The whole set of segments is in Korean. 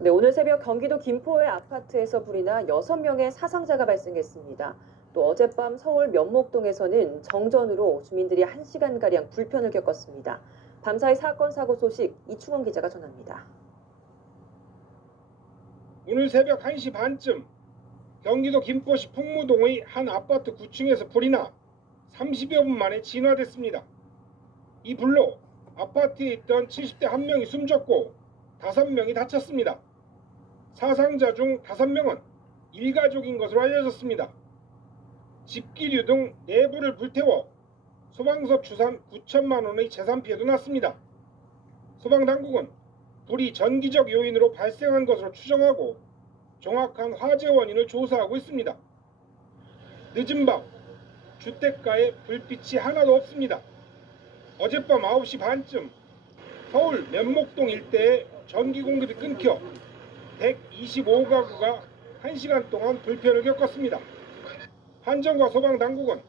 네, 오늘 새벽 경기도 김포의 아파트에서 불이 나 6명의 사상자가 발생했습니다. 또 어젯밤 서울 면목동에서는 정전으로 주민들이 1시간가량 불편을 겪었습니다. 밤사이 사건 사고 소식 이충원 기자가 전합니다. 오늘 새벽 1시 반쯤 경기도 김포시 풍무동의 한 아파트 9층에서 불이 나 30여 분 만에 진화됐습니다. 이 불로 아파트에 있던 70대 1명이 숨졌고 5명이 다쳤습니다. 사상자 중 5명은 일가족인 것으로 알려졌습니다. 집기류 등 내부를 불태워 소방서 추산 9천만 원의 재산 피해도 났습니다. 소방당국은 불이 전기적 요인으로 발생한 것으로 추정하고 정확한 화재 원인을 조사하고 있습니다. 늦은 밤 주택가에 불빛이 하나도 없습니다. 어젯밤 9시 반쯤 서울 면목동 일대에 전기 공급이 끊겨 125가구가 1시간 동안 불편을 겪었습니다. 한전과 소방당국은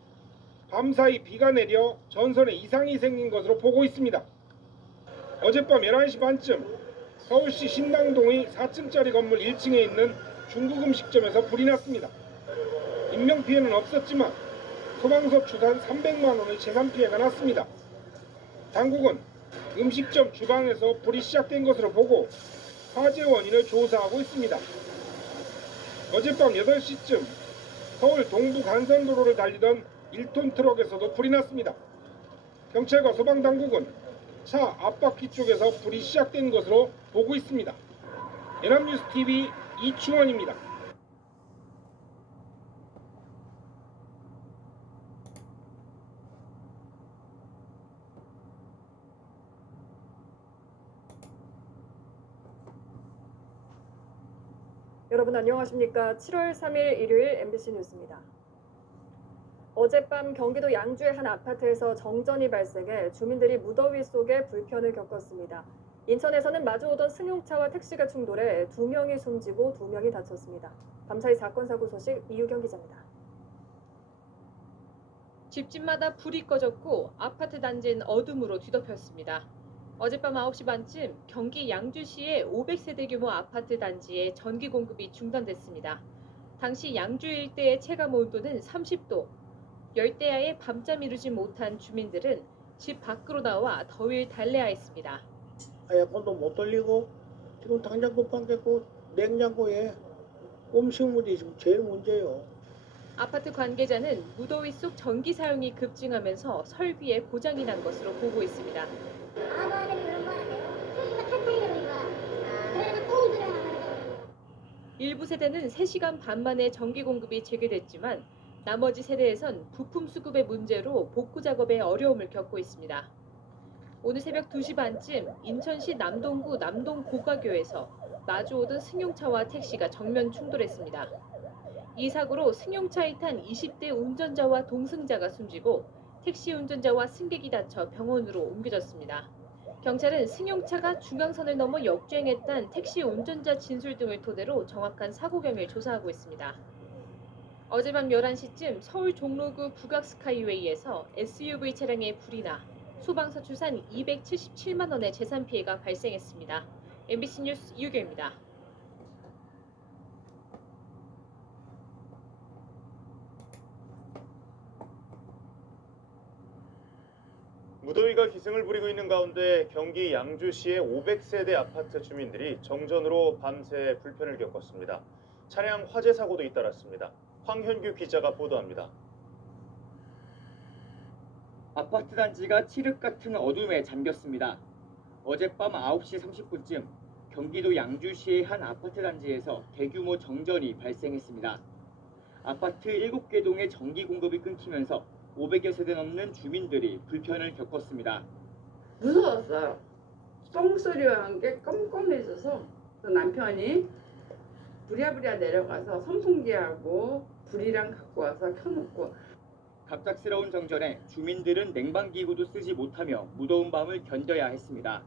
밤사이 비가 내려 전선에 이상이 생긴 것으로 보고 있습니다. 어젯밤 11시 반쯤 서울시 신당동의 4층짜리 건물 1층에 있는 중국 음식점에서 불이 났습니다. 인명피해는 없었지만 소방서 추산 300만 원의 재산 피해가 났습니다. 당국은 음식점 주방에서 불이 시작된 것으로 보고 화재 원인을 조사하고 있습니다. 어젯밤 8시쯤 서울 동부 간선도로를 달리던 1톤 트럭에서도 불이 났습니다. 경찰과 소방당국은 차 앞바퀴 쪽에서 불이 시작된 것으로 보고 있습니다. 연합뉴스TV 이충원입니다. 여러분 안녕하십니까? 7월 3일 일요일 MBC 뉴스입니다. 어젯밤 경기도 양주의 한 아파트에서 정전이 발생해 주민들이 무더위 속에 불편을 겪었습니다. 인천에서는 마주오던 승용차와 택시가 충돌해 2명이 숨지고 2명이 다쳤습니다. 밤사이 사건 사고 소식 이유경 기자입니다. 집집마다 불이 꺼졌고 아파트 단지는 어둠으로 뒤덮였습니다. 어젯밤 9시 반쯤 경기 양주시의 500세대 규모 아파트 단지에 전기 공급이 중단됐습니다. 당시 양주 일대의 체감 온도는 30도. 열대야에 밤잠 이루지 못한 주민들은 집 밖으로 나와 더위를 달래야했습니다. 에어컨도 못 돌리고 지금 당장 급하겠고 냉장고에 음식물이 지금 제일 문제예요. 아파트 관계자는 무더위 속 전기 사용이 급증하면서 설비에 고장이 난 것으로 보고 있습니다. 일부 세대는 3시간 반 만에 전기 공급이 재개됐지만 나머지 세대에선 부품 수급의 문제로 복구 작업에 어려움을 겪고 있습니다. 오늘 새벽 2시 반쯤 인천시 남동구 남동고가교에서 마주오던 승용차와 택시가 정면 충돌했습니다. 이 사고로 승용차에 탄 20대 운전자와 동승자가 숨지고 택시 운전자와 승객이 다쳐 병원으로 옮겨졌습니다. 경찰은 승용차가 중앙선을 넘어 역주행했다는 택시 운전자 진술 등을 토대로 정확한 사고 경위를 조사하고 있습니다. 어젯밤 11시쯤 서울 종로구 북악 스카이웨이에서 SUV 차량에 불이 나 소방서 추산 277만 원의 재산 피해가 발생했습니다. MBC 뉴스 이유경입니다. 무더위가 기승을 부리고 있는 가운데 경기 양주시의 500세대 아파트 주민들이 정전으로 밤새 불편을 겪었습니다. 차량 화재 사고도 잇따랐습니다. 황현규 기자가 보도합니다. 아파트 단지가 칠흑 같은 어둠에 잠겼습니다. 어젯밤 9시 30분쯤 경기도 양주시의 한 아파트 단지에서 대규모 정전이 발생했습니다. 아파트 7개 동의 전기 공급이 끊기면서 500여 세대 넘는 주민들이 불편을 겪었습니다. 무서웠어요. 똥소리와 함께 껌껌해져서 남편이 부랴부랴 내려가서 선풍기하고 불이랑 갖고 와서 켜놓고. 갑작스러운 정전에 주민들은 냉방기구도 쓰지 못하며 무더운 밤을 견뎌야 했습니다.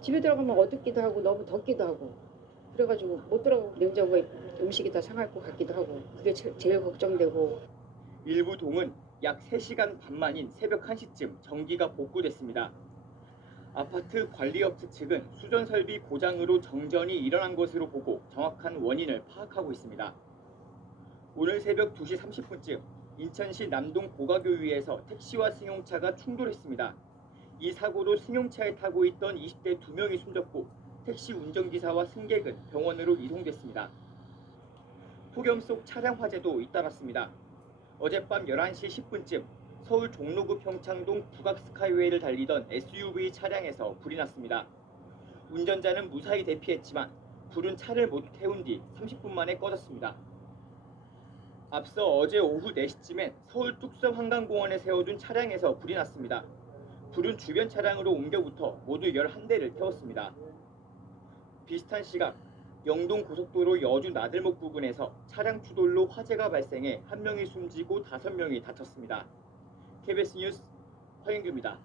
집에 들어가면 어둡기도 하고 너무 덥기도 하고 그래가지고 못 들어가고 냉장고에 음식이 다 상할 것 같기도 하고 그게 제일 걱정되고. 일부 동은 약 3시간 반 만인 새벽 1시쯤 전기가 복구됐습니다. 아파트 관리업체 측은 수전 설비 고장으로 정전이 일어난 것으로 보고 정확한 원인을 파악하고 있습니다. 오늘 새벽 2시 30분쯤 인천시 남동 고가교위에서 택시와 승용차가 충돌했습니다. 이 사고로 승용차에 타고 있던 20대 2명이 숨졌고 택시 운전기사와 승객은 병원으로 이송됐습니다. 폭염 속 차량 화재도 잇따랐습니다. 어젯밤 11시 10분쯤 서울 종로구 평창동 북악 스카이웨이를 달리던 SUV 차량에서 불이 났습니다. 운전자는 무사히 대피했지만 불은 차를 모두 태운 뒤 30분 만에 꺼졌습니다. 앞서 어제 오후 4시쯤엔 서울 뚝섬 한강공원에 세워둔 차량에서 불이 났습니다. 불은 주변 차량으로 옮겨붙어 모두 11대를 태웠습니다. 비슷한 시각 영동 고속도로 여주 나들목 부근에서 차량 추돌로 화재가 발생해 1명이 숨지고 5명이 다쳤습니다. KBS 뉴스 허영규입니다.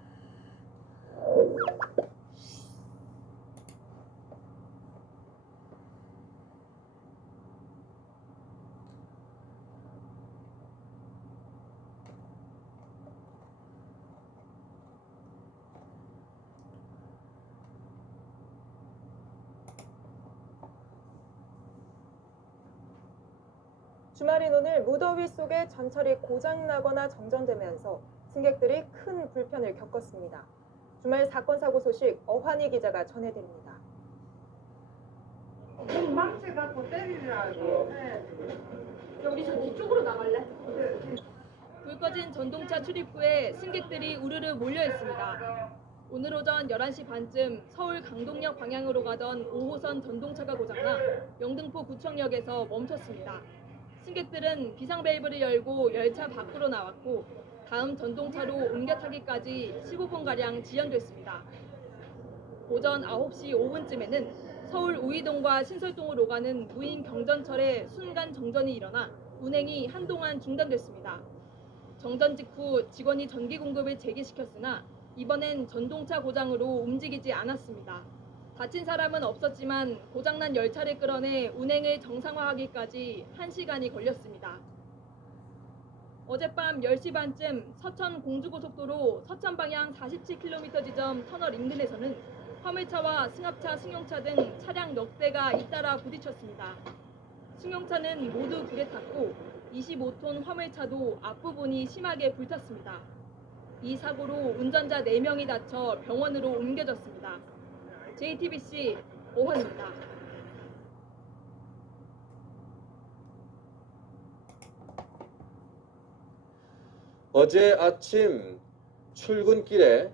주말인 오늘 무더위 속에 전철이 고장나거나 정전되면서 승객들이 큰 불편을 겪었습니다. 주말 사건 사고 소식 어환희 기자가 전해드립니다. 망치 갖고 때리더라고. 여기서 뒤쪽으로 나갈래? 불 꺼진 전동차 출입구에 승객들이 우르르 몰려 있습니다. 오늘 오전 11시 반쯤 서울 강동역 방향으로 가던 5호선 전동차가 고장나 영등포 구청역에서 멈췄습니다. 승객들은 비상 밸브를 열고 열차 밖으로 나왔고 다음 전동차로 옮겨 타기까지 15분가량 지연됐습니다. 오전 9시 5분쯤에는 서울 우이동과 신설동으로 가는 무인 경전철에 순간 정전이 일어나 운행이 한동안 중단됐습니다. 정전 직후 직원이 전기 공급을 재개시켰으나 이번엔 전동차 고장으로 움직이지 않았습니다. 다친 사람은 없었지만 고장난 열차를 끌어내 운행을 정상화하기까지 1시간이 걸렸습니다. 어젯밤 10시 반쯤 서천 공주고속도로 서천 방향 47km 지점 터널 인근에서는 화물차와 승합차, 승용차 등 차량 몇 대가 잇따라 부딪혔습니다. 승용차는 모두 불에 탔고 25톤 화물차도 앞부분이 심하게 불탔습니다. 이 사고로 운전자 4명이 다쳐 병원으로 옮겨졌습니다. JTBC 오헌입니다. 어제 아침 출근길에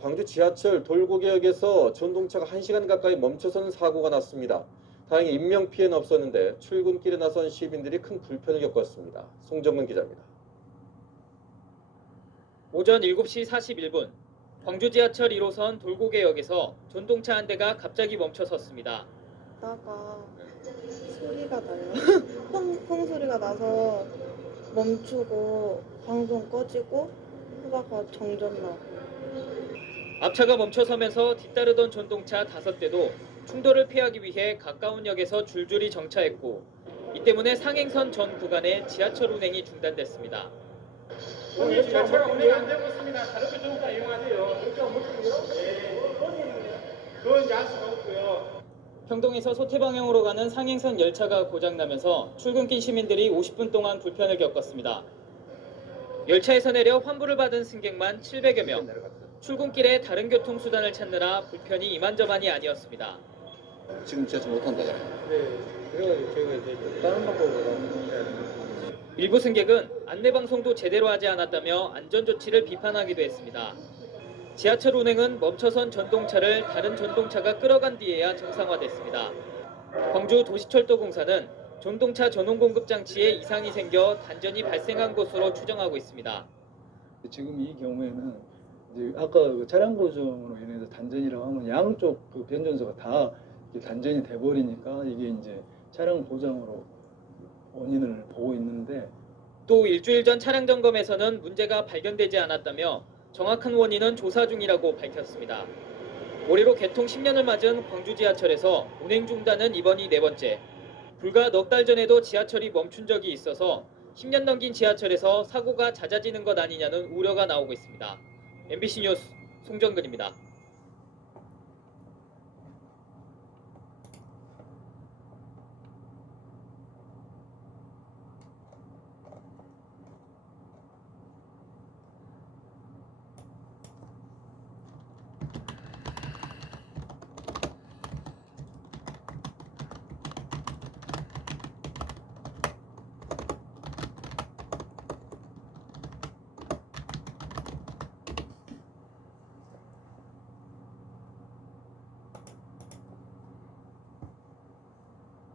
광주 지하철 돌고개역에서 전동차가 1시간 가까이 멈춰서는 사고가 났습니다. 다행히 인명피해는 없었는데 출근길에 나선 시민들이 큰 불편을 겪었습니다. 송정근 기자입니다. 오전 7시 41분 광주 지하철 1호선 돌고개역에서 전동차 한 대가 갑자기 멈춰 섰습니다. 나가 소리가 나요. 펑펑 소리가 나서 멈추고 방송 꺼지고 하다가 정전 나고. 앞차가 멈춰서면서 뒤따르던 전동차 5대도 충돌을 피하기 위해 가까운 역에서 줄줄이 정차했고 이 때문에 상행선 전 구간에 지하철 운행이 중단됐습니다. 오늘 지하철 운행이 안 되고 있습니다. 다른 교통수단 이용하세요. 그건 이제 할 수가 없고요. 평동에서 소태 방향으로 가는 상행선 열차가 고장나면서 출근길 시민들이 50분 동안 불편을 겪었습니다. 열차에서 내려 환불을 받은 승객만 700여 명. 출근길에 다른 교통수단을 찾느라 불편이 이만저만이 아니었습니다. 지금 지하철 못 탄다잖아요. 네, 그래서 저희가 이제 다른 방법으로 일부 승객은 안내방송도 제대로 하지 않았다며 안전조치를 비판하기도 했습니다. 지하철 운행은 멈춰선 전동차를 다른 전동차가 끌어간 뒤에야 정상화됐습니다. 광주 도시철도공사는 전동차 전원 공급 장치에 이상이 생겨 단전이 발생한 것으로 추정하고 있습니다. 지금 이 경우에는 이제 아까 그 차량 고정으로 인해서 단전이라고 하면 양쪽 그 변전소가 다 단전이 돼버리니까 이게 이제 차량 고장으로 원인을 보고 있는데 또 일주일 전 차량 점검에서는 문제가 발견되지 않았다며 정확한 원인은 조사 중이라고 밝혔습니다. 올해로 개통 10년을 맞은 광주 지하철에서 운행 중단은 이번이 4번째. 불과 넉 달 전에도 지하철이 멈춘 적이 있어서 10년 넘긴 지하철에서 사고가 잦아지는 것 아니냐는 우려가 나오고 있습니다. MBC 뉴스 송정근입니다.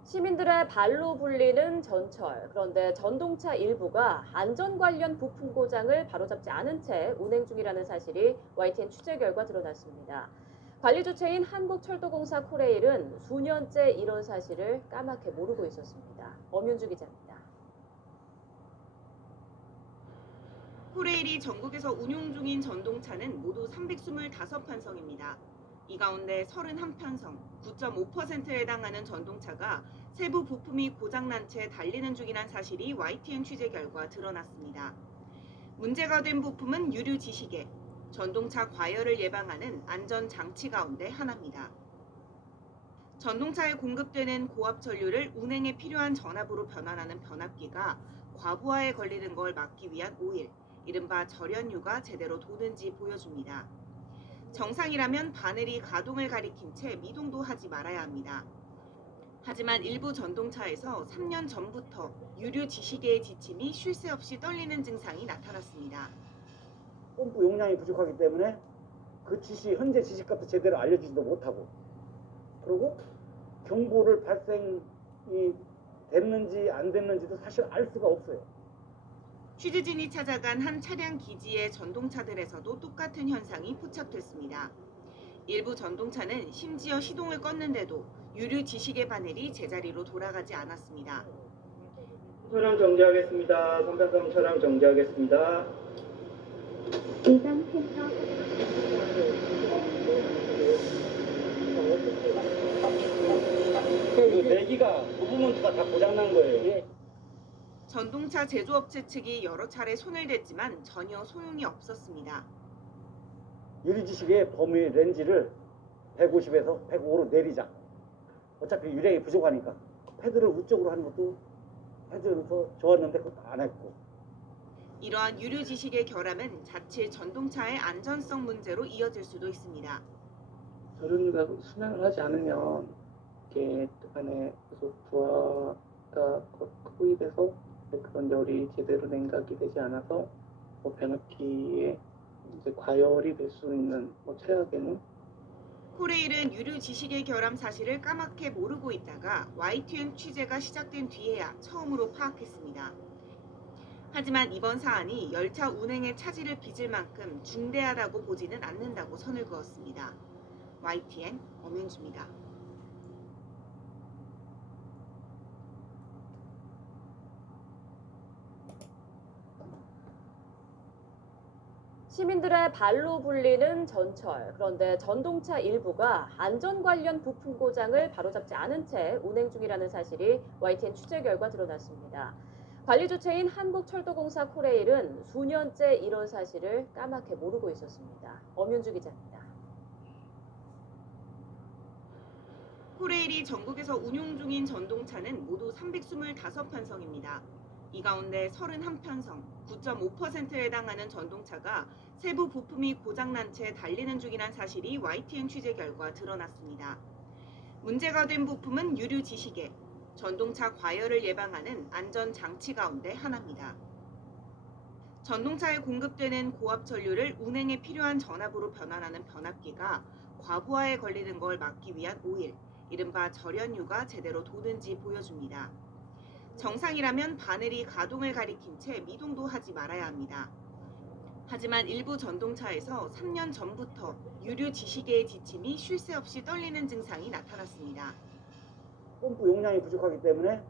시민들의 발로 불리는 전철. 그런데 전동차 일부가 안전 관련 부품 고장을 바로잡지 않은 채 운행 중이라는 사실이 YTN 취재 결과 드러났습니다. 관리 주체인 한국철도공사 코레일은 수년째 이런 사실을 까맣게 모르고 있었습니다. 엄윤주 기자입니다. 코레일이 전국에서 운용 중인 전동차는 모두 325판성입니다. 이 가운데 31판성, 9.5%에 해당하는 전동차가 세부 부품이 고장난 채 달리는 중이라는 사실이 YTN 취재 결과 드러났습니다. 문제가 된 부품은 유류 지시계, 전동차 과열을 예방하는 안전 장치 가운데 하나입니다. 전동차에 공급되는 고압 전류를 운행에 필요한 전압으로 변환하는 변압기가 과부하에 걸리는 걸 막기 위한 오일, 이른바 절연유가 제대로 도는지 보여줍니다. 정상이라면 바늘이 가동을 가리킨 채 미동도 하지 말아야 합니다. 하지만 일부 전동차에서 3년 전부터 유류 지시계의 지침이 쉴 새 없이 떨리는 증상이 나타났습니다. 펌프 용량이 부족하기 때문에 그 현재 지시값도 제대로 알려주지도 못하고, 그리고 경보를 발생이 됐는지 안 됐는지도 사실 알 수가 없어요. 취재진이 찾아간 한 차량 기지의 전동차들에서도 똑같은 현상이 포착됐습니다. 일부 전동차는 심지어 시동을 껐는데도 유류 지시계 바늘이 제자리로 돌아가지 않았습니다. 차량 정지하겠습니다. 383 차량 정지하겠습니다. 그 내기가 그 부분가 다 고장난 거예요. 전동차 제조업체 측이 여러 차례 손을 댔지만 전혀 소용이 없었습니다. 유리지식의 범위 렌즈를 150에서 105로 내리자. 어차피 유량이 부족하니까. 패드를 우쪽으로 하는 것도 패드에서 좋았는데 그것도 안 했고. 이러한 유류 지식의 결함은 자칫 전동차의 안전성 문제로 이어질 수도 있습니다. 저런가 순항을 하지 않으면 이게 안에 계속 부하가 거의 돼서 그런 열이 제대로 냉각이 되지 않아서 변압기에 이제 과열이 될 수 있는 최악에는. 코레일은 유류 지식의 결함 사실을 까맣게 모르고 있다가 YTN 취재가 시작된 뒤에야 처음으로 파악했습니다. 하지만 이번 사안이 열차 운행에 차질을 빚을 만큼 중대하다고 보지는 않는다고 선을 그었습니다. YTN 엄윤주입니다. 시민들의 발로 불리는 전철. 그런데 전동차 일부가 안전 관련 부품 고장을 바로잡지 않은 채 운행 중이라는 사실이 YTN 취재 결과 드러났습니다. 관리 주체인 한국철도공사 코레일은 수년째 이런 사실을 까맣게 모르고 있었습니다. 엄윤주 기자입니다. 코레일이 전국에서 운용 중인 전동차는 모두 325판성입니다. 이 가운데 31판성, 9.5%에 해당하는 전동차가 세부 부품이 고장난 채 달리는 중이란 사실이 YTN 취재 결과 드러났습니다. 문제가 된 부품은 유류 지시계, 전동차 과열을 예방하는 안전 장치 가운데 하나입니다. 전동차에 공급되는 고압 전류를 운행에 필요한 전압으로 변환하는 변압기가 과부하에 걸리는 걸 막기 위한 오일, 이른바 절연유가 제대로 도는지 보여줍니다. 정상이라면 바늘이 가동을 가리킨 채 미동도 하지 말아야 합니다. 하지만 일부 전동차에서 3년 전부터 유류 지시계의 지침이 쉴 새 없이 떨리는 증상이 나타났습니다. 펌프 용량이 부족하기 때문에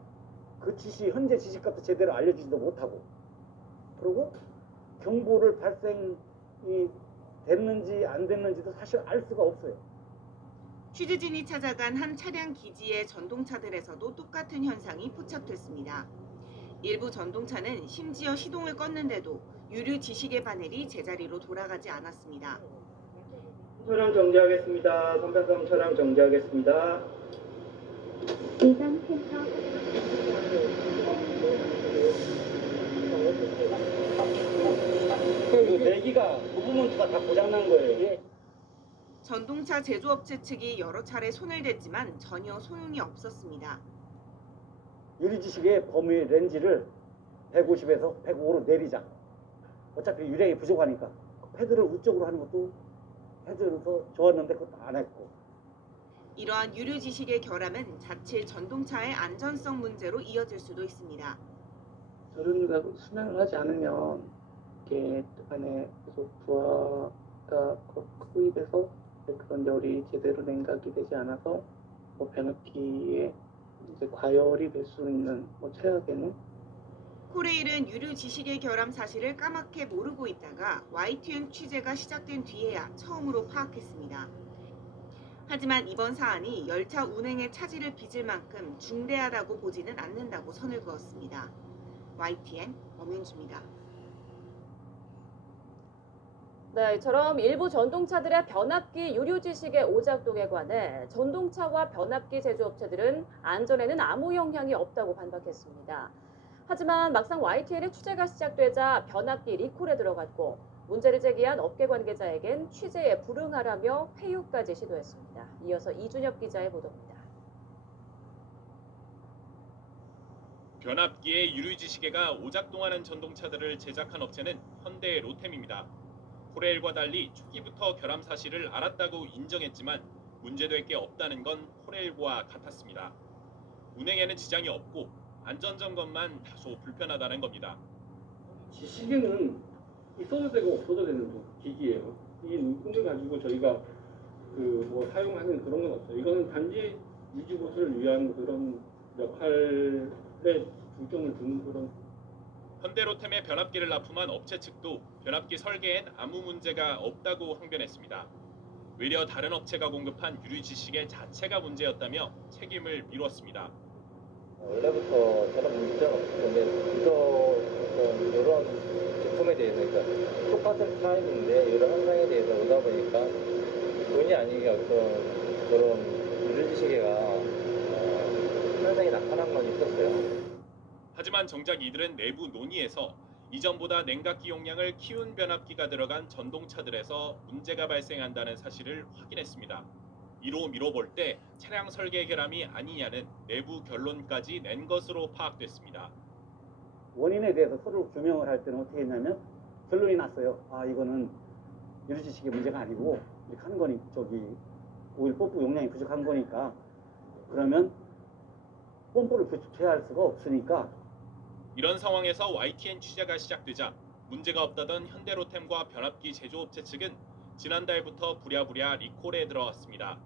그 현재 지시값도 제대로 알려주지도 못하고, 그리고 경보를 발생이 됐는지 안 됐는지도 사실 알 수가 없어요. 취재진이 찾아간 한 차량 기지의 전동차들에서도 똑같은 현상이 포착됐습니다. 일부 전동차는 심지어 시동을 껐는데도 유류 지시계 바늘이 제자리로 돌아가지 않았습니다. 차량 정지하겠습니다. 383 차량 정지하겠습니다. 그 내기가 그 부분가 다 고장난 거예요. 전동차 제조업체 측이 여러 차례 손을 댔지만 전혀 소용이 없었습니다. 유리지식의 범위 렌즈를 150에서 105로 내리자. 어차피 유량이 부족하니까. 패드를 우쪽으로 하는 것도 패드에서 좋았는데 그것도 안 했고. 이러한 유류 지식의 결함은 자칫 전동차의 안전성 문제로 이어질 수도 있습니다. 저런가 순환을 하지 않으면 이게 안에 계속 부하가 크고 돼서 그런 열이 제대로 냉각이 되지 않아서 변압기에 이제 과열이 될 수 있는 최악에는 코레일은 유류 지식의 결함 사실을 까맣게 모르고 있다가 YTN 취재가 시작된 뒤에야 처음으로 파악했습니다. 하지만 이번 사안이 열차 운행에 차질을 빚을 만큼 중대하다고 보지는 않는다고 선을 그었습니다. YTN 엄윤주입니다. 네, 이처럼 일부 전동차들의 변압기 유류 지식의 오작동에 관해 전동차와 변압기 제조업체들은 안전에는 아무 영향이 없다고 반박했습니다. 하지만 막상 YTN의 취재가 시작되자 변압기 리콜에 들어갔고 문제를 제기한 업계 관계자에겐 취재에 불응하라며 회유까지 시도했습니다. 이어서 이준엽 기자의 보도입니다. 변압기의 유류지시계가 오작동하는 전동차들을 제작한 업체는 현대 로템입니다. 코레일과 달리 초기부터 결함 사실을 알았다고 인정했지만 문제될 게 없다는 건 코레일과 같았습니다. 운행에는 지장이 없고 안전점검만 다소 불편하다는 겁니다. 지시계는 있어도 되고 없어도 되는 기기예요. 이 눈금을 가지고 저희가 사용하는 그런 건 없어요. 이거는 단지 유지보수를 위한 그런 역할에 중점을 두는 그런. 현대로템의 변압기를 납품한 업체 측도 변압기 설계엔 아무 문제가 없다고 항변했습니다. 외려 다른 업체가 공급한 유류지시계 자체가 문제였다며 책임을 미뤘습니다. 원래부터 저런 문제는 없었는데 이런 제품에 대해서 그러니까 똑같은 타입인데 이런 현상에 대해서 오다 보니까 본의 아니게 어떤 그런 유류지시계가 현상이 나타난 건 있었어요. 하지만 정작 이들은 내부 논의에서 이전보다 냉각기 용량을 키운 변압기가 들어간 전동차들에서 문제가 발생한다는 사실을 확인했습니다. 이로 미뤄볼 때 차량 설계 결함이 아니냐는 내부 결론까지 낸 것으로 파악됐습니다. 원인에 대해서 서로 규명을 할 때는 어떻게 했냐면 결론이 났어요. 아, 이거는 유류지식의 문제가 아니고 이렇게 하는 거니 오일 펌프 용량이 부족한 거니까 그러면 펌프를 구축해야 할 수가 없으니까. 이런 상황에서 YTN 취재가 시작되자 문제가 없다던 현대로템과 변압기 제조업체 측은 지난달부터 부랴부랴 리콜에 들어왔습니다.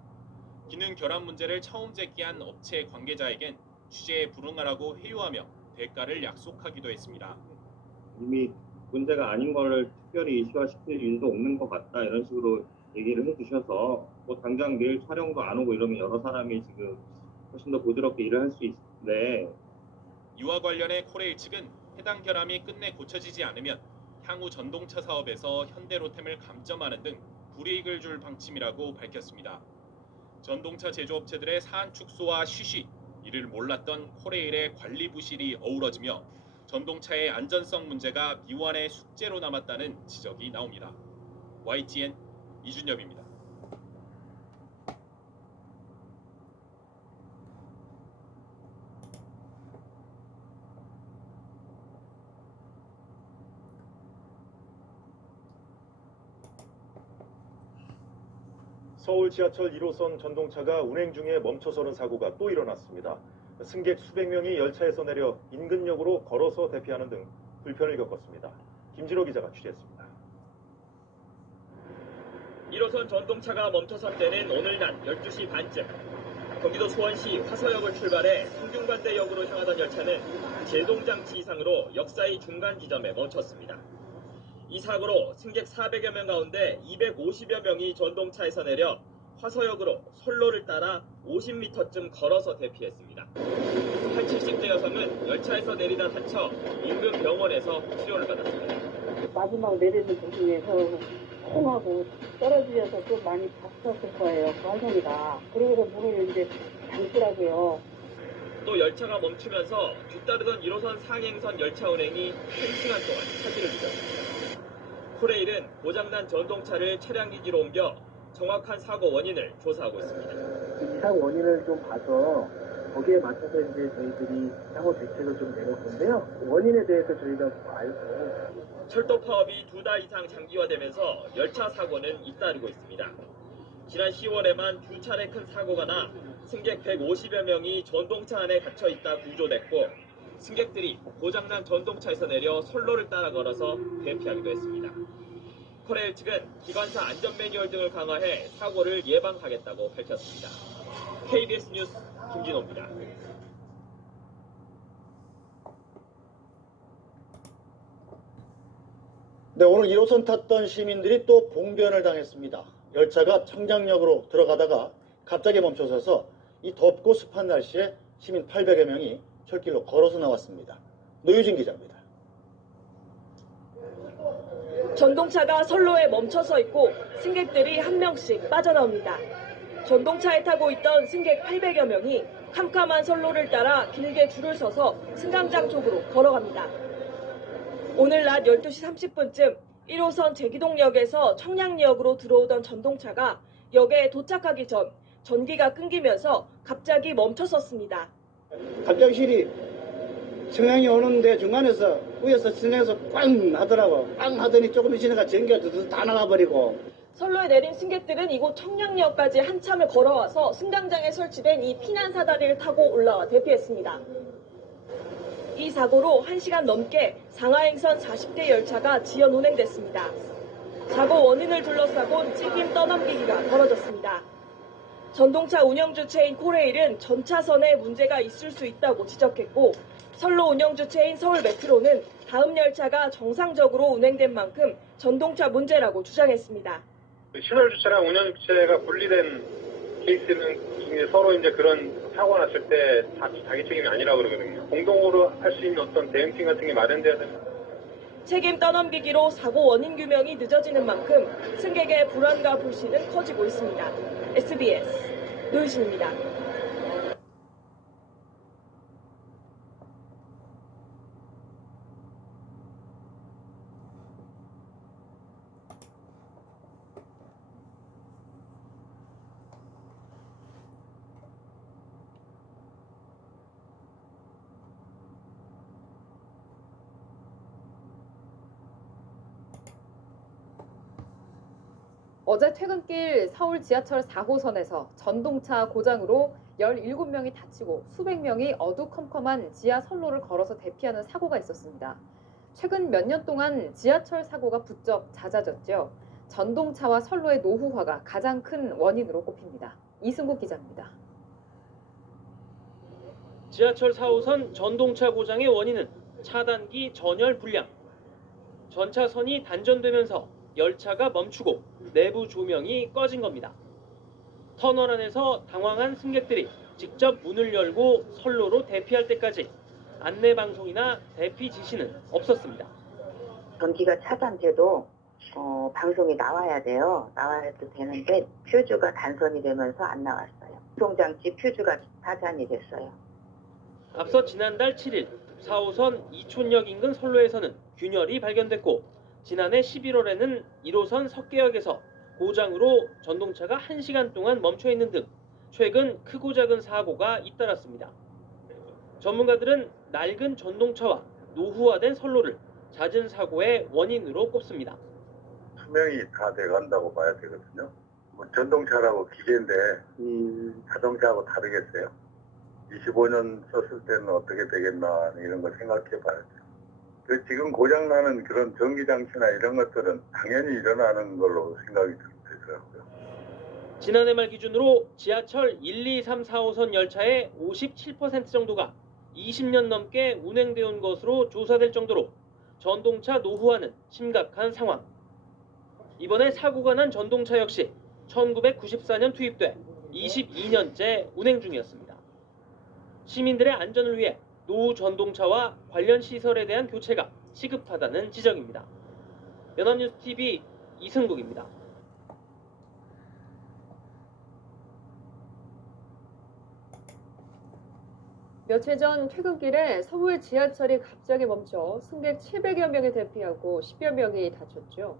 기능 결함 문제를 처음 제기한 업체 관계자에겐 취재에 불응하라고 회유하며 대가를 약속하기도 했습니다. 이미 문제가 아닌 걸 특별히 이슈화시킬 일도 없는 것 같다 이런 식으로 얘기를 해주셔서 당장 내일 촬영도 안 오고 이러면 여러 사람이 지금 훨씬 더 부드럽게 일을 할 수 있는데 이와 관련해 코레일 측은 해당 결함이 끝내 고쳐지지 않으면 향후 전동차 사업에서 현대로템을 감점하는 등 불이익을 줄 방침이라고 밝혔습니다. 전동차 제조업체들의 사안 축소와 쉬쉬, 이를 몰랐던 코레일의 관리 부실이 어우러지며 전동차의 안전성 문제가 미완의 숙제로 남았다는 지적이 나옵니다. YTN 이준엽입니다. 서울 지하철 1호선 전동차가 운행 중에 멈춰서는 사고가 또 일어났습니다. 승객 수백 명이 열차에서 내려 인근역으로 걸어서 대피하는 등 불편을 겪었습니다. 김진호 기자가 취재했습니다. 1호선 전동차가 멈춰선 때는 오늘 낮 12시 반쯤. 경기도 수원시 화서역을 출발해 성균관대역으로 향하던 열차는 제동장치 이상으로 역사의 중간 지점에 멈췄습니다. 이 사고로 승객 400여 명 가운데 250여 명이 전동차에서 내려 화서역으로 선로를 따라 50m쯤 걸어서 대피했습니다. 80대 여성은 열차에서 내리다 다쳐 인근 병원에서 치료를 받았습니다. 마지막 내리는 도중에서 콩하고 떨어지셔서 좀 많이 다쳤을 거예요, 그 할머니가. 그러고서 물을 이제 담더라고요. 또 열차가 멈추면서 뒤따르던 1호선 상행선 열차 운행이 1시간 동안 차질을 빚었습니다. 코레일은 고장난 전동차를 차량기지로 옮겨 정확한 사고 원인을 조사하고 있습니다. 사고 원인을 좀 봐서 거기에 맞춰서 이제 저희들이 사고 대책을 좀 내볼 건데요. 원인에 대해서 저희가 알고 철도 파업이 2달 이상 장기화되면서 열차 사고는 잇따르고 있습니다. 지난 10월에만 두 차례 큰 사고가 나 승객 150여 명이 전동차 안에 갇혀 있다 구조됐고 승객들이 고장난 전동차에서 내려 선로를 따라 걸어서 대피하기도 했습니다. 코레일 측은 기관사 안전 매뉴얼 등을 강화해 사고를 예방하겠다고 밝혔습니다. KBS 뉴스 김진호입니다. 네, 오늘 1호선 탔던 시민들이 또 봉변을 당했습니다. 열차가 청량역으로 들어가다가 갑자기 멈춰서서 이 덥고 습한 날씨에 시민 800여 명이 철길로 걸어서 나왔습니다. 노유진 기자입니다. 전동차가 선로에 멈춰서 있고 승객들이 한 명씩 빠져나옵니다. 전동차에 타고 있던 승객 800여 명이 캄캄한 선로를 따라 길게 줄을 서서 승강장 쪽으로 걸어갑니다. 오늘 낮 12시 30분쯤 1호선 제기동역에서 청량역으로 들어오던 전동차가 역에 도착하기 전 전기가 끊기면서 갑자기 멈춰섰습니다. 갑자기 실이 청량이 오는데 중간에서 위에서 진행해서 꽝 하더라고. 꽝 하더니 조금 지나가 전기가 다 나가버리고. 선로에 내린 승객들은 이곳 청량역까지 한참을 걸어와서 승강장에 설치된 이 피난 사다리를 타고 올라와 대피했습니다. 이 사고로 1시간 넘게 상하행선 40대 열차가 지연 운행됐습니다. 사고 원인을 둘러싸곤 책임 떠넘기기가 벌어졌습니다. 전동차 운영 주체인 코레일은 전 차선에 문제가 있을 수 있다고 지적했고 선로 운영 주체인 서울메트로는 다음 열차가 정상적으로 운행된 만큼 전동차 문제라고 주장했습니다. 시설 주체랑 운영 주체가 분리된 케이스는 서로 이제 그런 사고가 났을 때 자기 책임이 아니라고 그러거든요. 공동으로 할 수 있는 어떤 대응팀 같은 게 마련돼야 됩니다. 책임 떠넘기기로 사고 원인 규명이 늦어지는 만큼 승객의 불안과 불신은 커지고 있습니다. SBS 노유진입니다. 어제 퇴근길 서울 지하철 4호선에서 전동차 고장으로 17명이 다치고 수백 명이 어두컴컴한 지하 선로를 걸어서 대피하는 사고가 있었습니다. 최근 몇 년 동안 지하철 사고가 부쩍 잦아졌죠. 전동차와 선로의 노후화가 가장 큰 원인으로 꼽힙니다. 이승국 기자입니다. 지하철 4호선 전동차 고장의 원인은 차단기 전열 불량. 전차선이 단전되면서 열차가 멈추고 내부 조명이 꺼진 겁니다. 터널 안에서 당황한 승객들이 직접 문을 열고 선로로 대피할 때까지 안내 방송이나 대피 지시는 없었습니다. 전기가 차단돼도 방송이 나와야 돼요. 나와야도 되는데 퓨즈가 단선이 되면서 안 나왔어요. 운송장치 퓨즈가 파산이 됐어요. 앞서 지난달 7일 4호선 이촌역 인근 선로에서는 균열이 발견됐고 지난해 11월에는 1호선 석계역에서 고장으로 전동차가 1시간 동안 멈춰있는 등 최근 크고 작은 사고가 잇따랐습니다. 전문가들은 낡은 전동차와 노후화된 선로를 잦은 사고의 원인으로 꼽습니다. 수명이 다 돼간다고 봐야 되거든요. 뭐 전동차라고 기계인데 자동차하고 다르겠어요. 25년 썼을 때는 어떻게 되겠나 이런 거 생각해 봐야 돼요. 지금 고장나는 그런 전기장치나 이런 것들은 당연히 일어나는 걸로 생각이 들더라고요. 지난해 말 기준으로 지하철 1, 2, 3, 4호선 열차의 57% 정도가 20년 넘게 운행되어 온 것으로 조사될 정도로 전동차 노후화는 심각한 상황. 이번에 사고가 난 전동차 역시 1994년 투입돼 22년째 운행 중이었습니다. 시민들의 안전을 위해 노후 전동차와 관련 시설에 대한 교체가 시급하다는 지적입니다. 연합뉴스TV 이승국입니다. 며칠 전 퇴근길에 서울 지하철이 갑자기 멈춰 승객 700여 명이 대피하고 10여 명이 다쳤죠.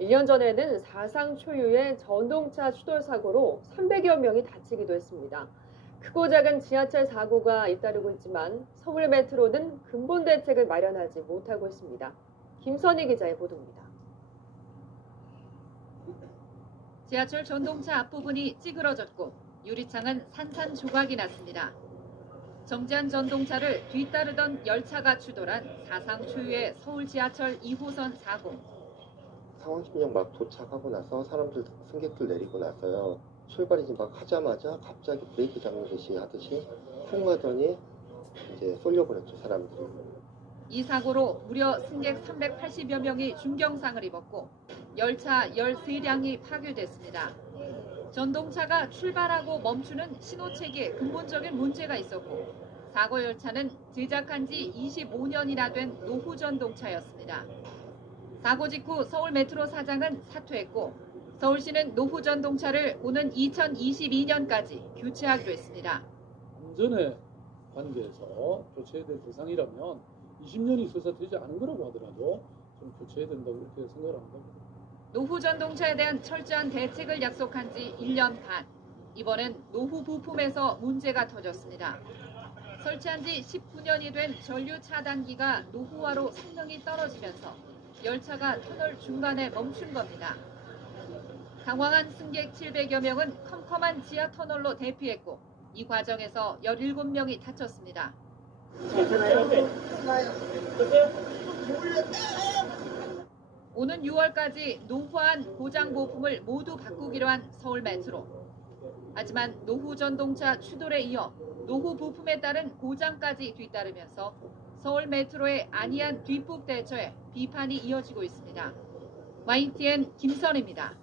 1년 전에는 사상 초유의 전동차 추돌 사고로 300여 명이 다치기도 했습니다. 크고 작은 지하철 사고가 잇따르고 있지만 서울 메트로는 근본 대책을 마련하지 못하고 있습니다. 김선희 기자의 보도입니다. 지하철 전동차 앞부분이 찌그러졌고 유리창은 산산조각이 났습니다. 정지한 전동차를 뒤따르던 열차가 추돌한 사상 초유의 서울 지하철 2호선 사고. 상원심역 막 도착하고 나서 사람들 승객들 내리고 나서요. 출발이 이제 막 하자마자 갑자기 브레이크 잡는 듯이 하듯이 쿵 하더니 이제 쏠려버렸죠, 사람들이. 이 사고로 무려 승객 380여 명이 중경상을 입었고 열차 13량이 파괴됐습니다. 전동차가 출발하고 멈추는 신호체계에 근본적인 문제가 있었고 사고 열차는 제작한 지 25년이나 된 노후 전동차였습니다. 사고 직후 서울 메트로 사장은 사퇴했고 서울시는 노후 전동차를 오는 2022년까지 교체하기로 했습니다. 안전에 관계해서 교체해야 될 대상이라면 20년이 있어서 되지 않은 거라고 하더라도 좀 교체해야 된다고 이렇게 생각을 합니다. 노후 전동차에 대한 철저한 대책을 약속한 지 1년 반. 이번엔 노후 부품에서 문제가 터졌습니다. 설치한 지 19년이 된 전류 차단기가 노후화로 성능이 떨어지면서 열차가 터널 중간에 멈춘 겁니다. 당황한 승객 700여 명은 컴컴한 지하 터널로 대피했고 이 과정에서 17명이 다쳤습니다. 오는 6월까지 노후한 고장 부품을 모두 바꾸기로 한 서울 메트로. 하지만 노후 전동차 추돌에 이어 노후 부품에 따른 고장까지 뒤따르면서 서울 메트로의 안이한 뒷북 대처에 비판이 이어지고 있습니다. YTN 김선입니다.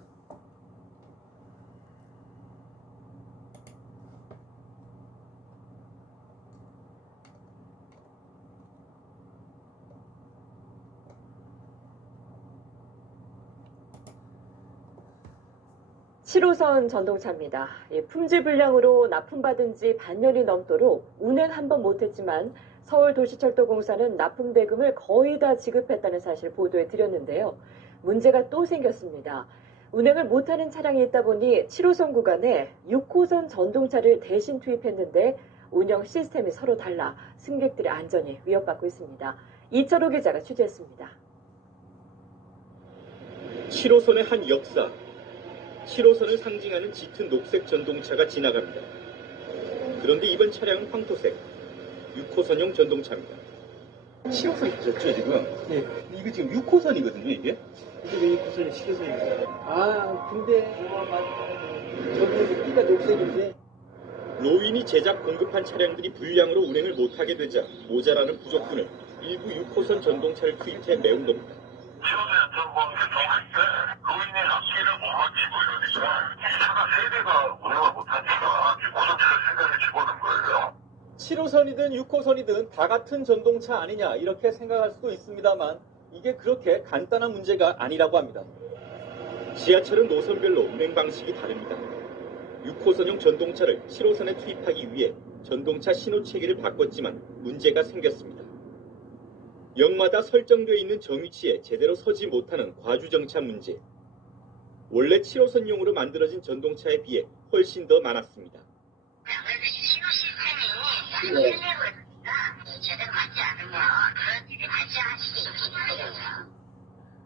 (7호선) 전동차입니다. 품질 불량으로 납품받은 지 반년이 넘도록 운행 한 번 못했지만 서울도시철도공사는 납품 대금을 거의 다 지급했다는 사실 보도해 드렸는데요. 문제가 또 생겼습니다. 운행을 못하는 차량이 있다 보니 7호선 구간에 6호선 전동차를 대신 투입했는데 운영 시스템이 서로 달라 승객들의 안전이 위협받고 있습니다. 이철호 기자가 취재했습니다. 7호선의 한 역사. 7호선을 상징하는 짙은 녹색 전동차가 지나갑니다. 그런데 이번 차량은 황토색 6호선용 전동차입니다. 7호선 있었죠 지금? 네. 이거 지금 6호선이거든요 이게? 이게 왜 6호선이 7호선이에요? 아 근데 저기 띠가 녹색인데. 로윈이 제작 공급한 차량들이 불량으로 운행을 못하게 되자 모자라는 부족분을 일부 6호선 전동차를 투입해 메운 겁니다. 로인의 앞뒤를 못 맞추고 이러니까 차가 3대가 운행을 못하니까 6호선차를 생각에 집어넣은 거예요. 7호선이든 6호선이든 다 같은 전동차 아니냐 이렇게 생각할 수도 있습니다만 이게 그렇게 간단한 문제가 아니라고 합니다. 지하철은 노선별로 운행 방식이 다릅니다. 6호선용 전동차를 7호선에 투입하기 위해 전동차 신호체계를 바꿨지만 문제가 생겼습니다. 역마다 설정되어 있는 정위치에 제대로 서지 못하는 과주정차 문제. 원래 7호선용으로 만들어진 전동차에 비해 훨씬 더 많았습니다.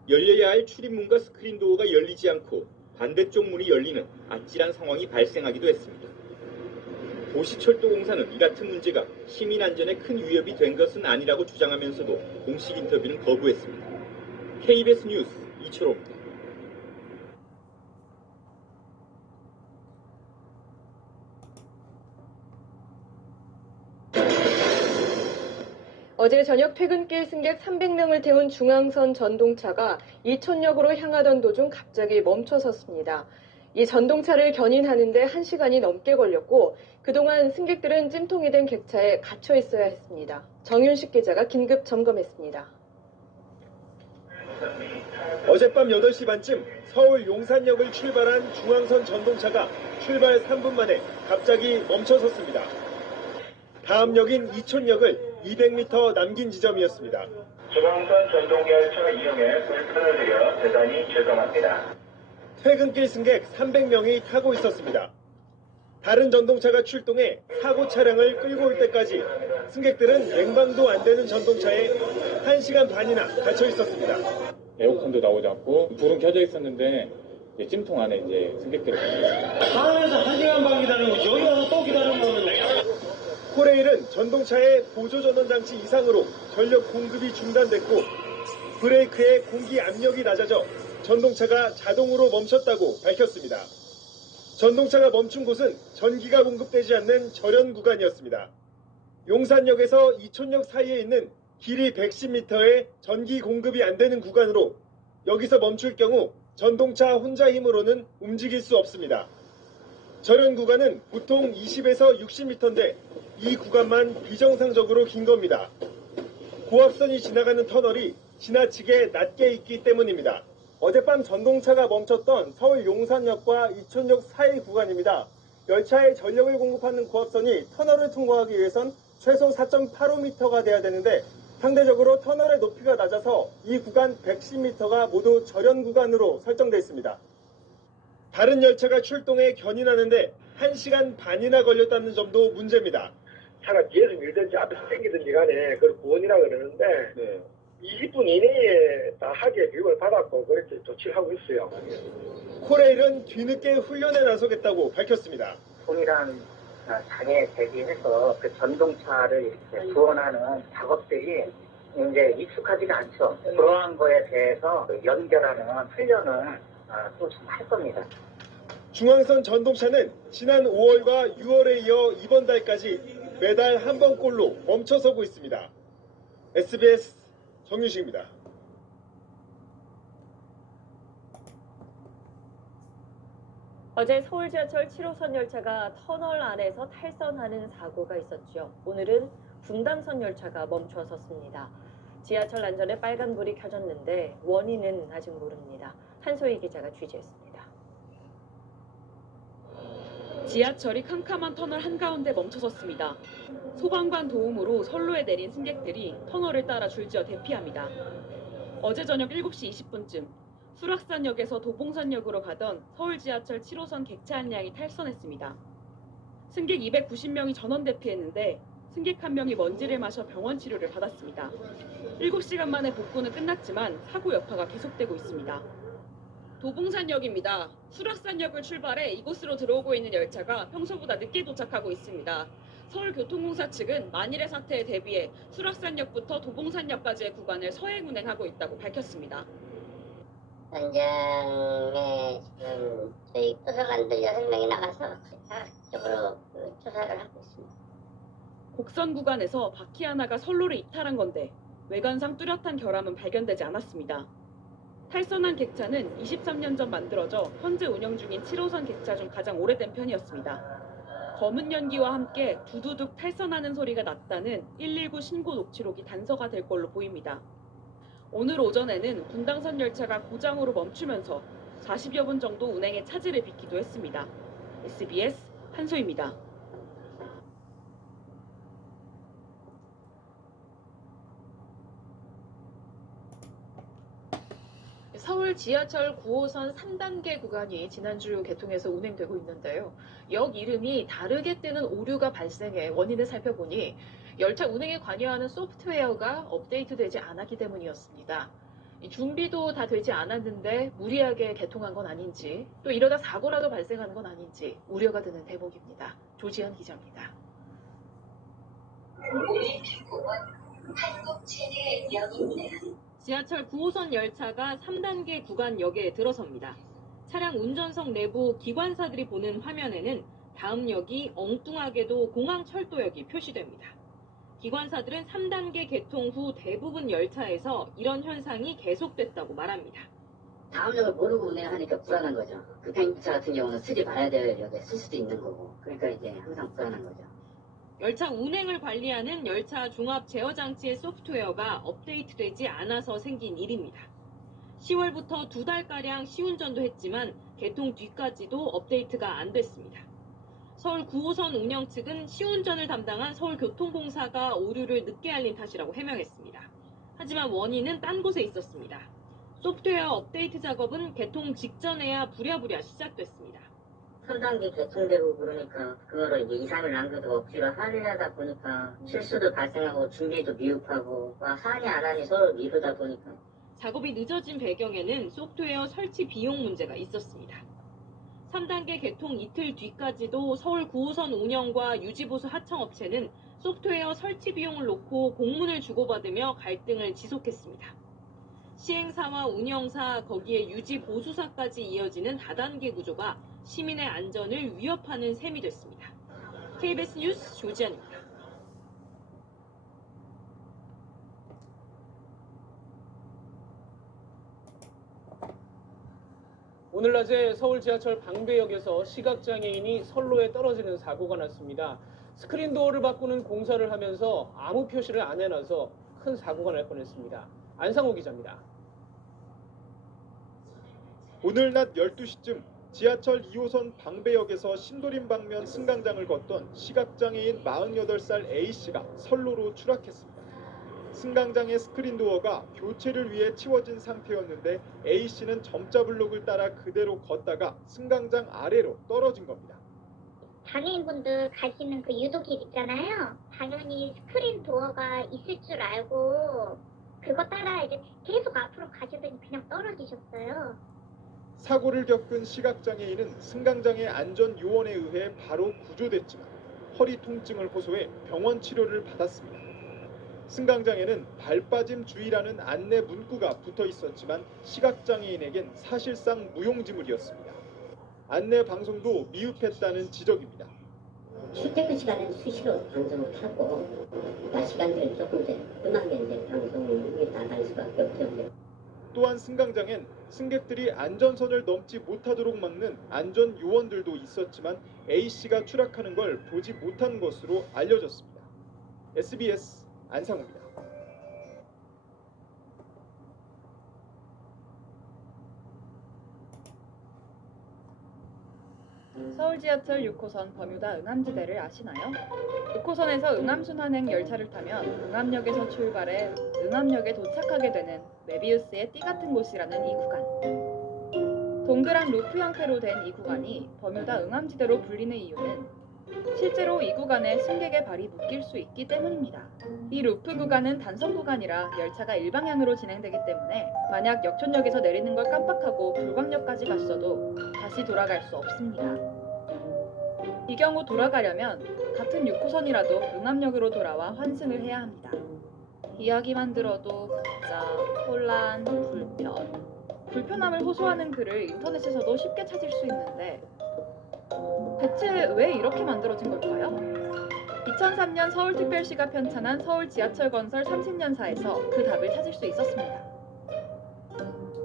열려야 할 출입문과 스크린 도어가 열리지 않고 반대쪽 문이 열리는 아찔한 상황이 발생하기도 했습니다. 도시철도공사는 이 같은 문제가 시민 안전에 큰 위협이 된 것은 아니라고 주장하면서도 공식 인터뷰는 거부했습니다. KBS 뉴스 이철호입니다. 어제 저녁 퇴근길 승객 300명을 태운 중앙선 전동차가 이천역으로 향하던 도중 갑자기 멈춰섰습니다. 이 전동차를 견인하는데 1시간이 넘게 걸렸고 그동안 승객들은 찜통이 된 객차에 갇혀 있어야 했습니다. 정윤식 기자가 긴급 점검했습니다. 어젯밤 8시 반쯤 서울 용산역을 출발한 중앙선 전동차가 출발 3분 만에 갑자기 멈춰섰습니다. 다음 역인 이촌역을 200m 남긴 지점이었습니다. 중앙선 전동열차 이용에 불편을 드려 대단히 죄송합니다. 퇴근길 승객 300명이 타고 있었습니다. 다른 전동차가 출동해 사고 차량을 끌고 올 때까지 승객들은 냉방도 안 되는 전동차에 1시간 반이나 갇혀 있었습니다. 에어컨도 나오지 않고 불은 켜져 있었는데 이제 찜통 안에 이제 승객들을 모셨습니다. 안에서 1시간 반 기다리고 여기 와서 또 기다리는 거는 코레일은 전동차의 보조전원 장치 이상으로 전력 공급이 중단됐고 브레이크의 공기 압력이 낮아져 전동차가 자동으로 멈췄다고 밝혔습니다. 전동차가 멈춘 곳은 전기가 공급되지 않는 절연 구간이었습니다. 용산역에서 이촌역 사이에 있는 길이 110m의 전기 공급이 안 되는 구간으로 여기서 멈출 경우 전동차 혼자 힘으로는 움직일 수 없습니다. 절연 구간은 보통 20에서 60m인데 이 구간만 비정상적으로 긴 겁니다. 고압선이 지나가는 터널이 지나치게 낮게 있기 때문입니다. 어젯밤 전동차가 멈췄던 서울 용산역과 이촌역 사이 구간입니다. 열차에 전력을 공급하는 고압선이 터널을 통과하기 위해선 최소 4.85m가 돼야 되는데 상대적으로 터널의 높이가 낮아서 이 구간 110m가 모두 절연 구간으로 설정되어 있습니다. 다른 열차가 출동해 견인하는데 1시간 반이나 걸렸다는 점도 문제입니다. 차가 뒤에서 밀든지 앞에서 당기든지 간에 그걸 구원이라 그러는데 20분 이내에 다 하게 교육을 받았고 그렇게 조치를 하고 있어요. 코레일은 뒤늦게 훈련에 나서겠다고 밝혔습니다. 동일한 장애에 대비해서 그 전동차를 이렇게 구원하는 작업들이 이제 익숙하지가 않죠. 그러한 거에 대해서 연결하는 훈련을 또 좀 할 겁니다. 중앙선 전동차는 지난 5월과 6월에 이어 이번 달까지 매달 한 번꼴로 멈춰서고 있습니다. SBS 정유식입니다. 어제 서울 지하철 7호선 열차가 터널 안에서 탈선하는 사고가 있었죠. 오늘은 분당선 열차가 멈춰섰습니다. 지하철 안전에 빨간불이 켜졌는데 원인은 아직 모릅니다. 한소희 기자가 취재했습니다. 지하철이 캄캄한 터널 한가운데 멈춰섰습니다. 소방관 도움으로 선로에 내린 승객들이 터널을 따라 줄지어 대피합니다. 어제 저녁 7시 20분쯤 수락산역에서 도봉산역으로 가던 서울 지하철 7호선 객차 한 량이 탈선했습니다. 승객 290명이 전원 대피했는데 승객 한 명이 먼지를 마셔 병원 치료를 받았습니다. 7시간 만에 복구는 끝났지만 사고 여파가 계속되고 있습니다. 도봉산역입니다. 수락산역을 출발해 이곳으로 들어오고 있는 열차가 평소보다 늦게 도착하고 있습니다. 서울교통공사 측은 만일의 사태에 대비해 수락산역부터 도봉산역까지의 구간을 서행 운행하고 있다고 밝혔습니다. 현장에 지금 저희 도서관들 6명이 나가서 자각적으로 조사를 하고 있습니다. 곡선 구간에서 바퀴 하나가 선로를 이탈한 건데 외관상 뚜렷한 결함은 발견되지 않았습니다. 탈선한 객차는 23년 전 만들어져 현재 운영 중인 7호선 객차 중 가장 오래된 편이었습니다. 검은 연기와 함께 두두둑 탈선하는 소리가 났다는 119 신고 녹취록이 단서가 될 걸로 보입니다. 오늘 오전에는 분당선 열차가 고장으로 멈추면서 40여 분 정도 운행에 차질을 빚기도 했습니다. SBS 한소희입니다. 서울 지하철 9호선 3단계 구간이 지난주 개통해서 운행되고 있는데요. 역 이름이 다르게 뜨는 오류가 발생해 원인을 살펴보니 열차 운행에 관여하는 소프트웨어가 업데이트되지 않았기 때문이었습니다. 준비도 다 되지 않았는데 무리하게 개통한 건 아닌지 또 이러다 사고라도 발생하는 건 아닌지 우려가 드는 대목입니다. 조지현 기자입니다. 지하철 9호선 열차가 3단계 구간역에 들어섭니다. 차량 운전석 내부 기관사들이 보는 화면에는 다음 역이 엉뚱하게도 공항철도역이 표시됩니다. 기관사들은 3단계 개통 후 대부분 열차에서 이런 현상이 계속됐다고 말합니다. 다음 역을 모르고 운행하니까 불안한 거죠. 급행차 같은 경우는 쓰지 말아야 될 역에 쓸 수도 있는 거고. 그러니까 이제 항상 불안한 거죠. 열차 운행을 관리하는 열차 종합 제어 장치의 소프트웨어가 업데이트되지 않아서 생긴 일입니다. 10월부터 2달가량 시운전도 했지만 개통 뒤까지도 업데이트가 안 됐습니다. 서울 9호선 운영 측은 시운전을 담당한 서울교통공사가 오류를 늦게 알린 탓이라고 해명했습니다. 하지만 원인은 딴 곳에 있었습니다. 소프트웨어 업데이트 작업은 개통 직전에야 부랴부랴 시작됐습니다. 3단계 개통되고 그러니까 그거를 이제 2, 3일 남겨도 억지로 하려다 보니까 실수도 발생하고 준비도 미흡하고 하니 안 하니 서로 미루다 보니까 작업이 늦어진 배경에는 소프트웨어 설치 비용 문제가 있었습니다. 3단계 개통 이틀 뒤까지도 서울 9호선 운영과 유지보수 하청업체는 소프트웨어 설치 비용을 놓고 공문을 주고받으며 갈등을 지속했습니다. 시행사와 운영사, 거기에 유지보수사까지 이어지는 다단계 구조가 시민의 안전을 위협하는 셈이 됐습니다. KBS 뉴스 조지안입니다. 오늘 낮에 서울 지하철 방배역에서 시각장애인이 선로에 떨어지는 사고가 났습니다. 스크린 도어를 바꾸는 공사를 하면서 아무 표시를 안 해놔서 큰 사고가 날 뻔했습니다. 안상호 기자입니다. 오늘 낮 12시쯤 지하철 2호선 방배역에서 신도림 방면 승강장을 걷던 시각장애인 48살 A씨가 선로로 추락했습니다. 승강장의 스크린 도어가 교체를 위해 치워진 상태였는데 A씨는 점자 블록을 따라 그대로 걷다가 승강장 아래로 떨어진 겁니다. 장애인분들 가시는 그 유도길 있잖아요. 당연히 스크린 도어가 있을 줄 알고 그거 따라 이제 계속 앞으로 가시더니 그냥 떨어지셨어요. 사고를 겪은 시각장애인은 승강장의 안전 요원에 의해 바로 구조됐지만 허리 통증을 호소해 병원 치료를 받았습니다. 승강장에는 발빠짐 주의라는 안내 문구가 붙어 있었지만 시각장애인에겐 사실상 무용지물이었습니다. 안내 방송도 미흡했다는 지적입니다. 출퇴근 시간엔 수시로 방송을 타고 시간들이 조금 뜸하게 이제 방송이 나갈 수밖에 없죠. 또한 승강장엔 승객들이 안전선을 넘지 못하도록 막는 안전 요원들도 있었지만 A씨가 추락하는 걸 보지 못한 것으로 알려졌습니다. SBS 안상우입니다. 서울 지하철 6호선 버뮤다 응암지대를 아시나요? 6호선에서 응암순환행 열차를 타면 응암역에서 출발해 응암역에 도착하게 되는 메비우스의 띠 같은 곳이라는 이 구간. 동그란 루프 형태로 된 이 구간이 버뮤다 응암지대로 불리는 이유는 실제로 이 구간에 승객의 발이 묶일 수 있기 때문입니다. 이 루프 구간은 단속 구간이라 열차가 일방향으로 진행되기 때문에 만약 역촌역에서 내리는 걸 깜빡하고 불광역까지 갔어도 다시 돌아갈 수 없습니다. 이 경우 돌아가려면 같은 6호선이라도 응암역으로 돌아와 환승을 해야 합니다. 이야기만 들어도 복잡, 혼란, 불편함을 호소하는 글을 인터넷에서도 쉽게 찾을 수 있는데 대체 왜 이렇게 만들어진 걸까요? 2003년 서울특별시가 편찬한 서울 지하철 건설 30년사에서 그 답을 찾을 수 있었습니다.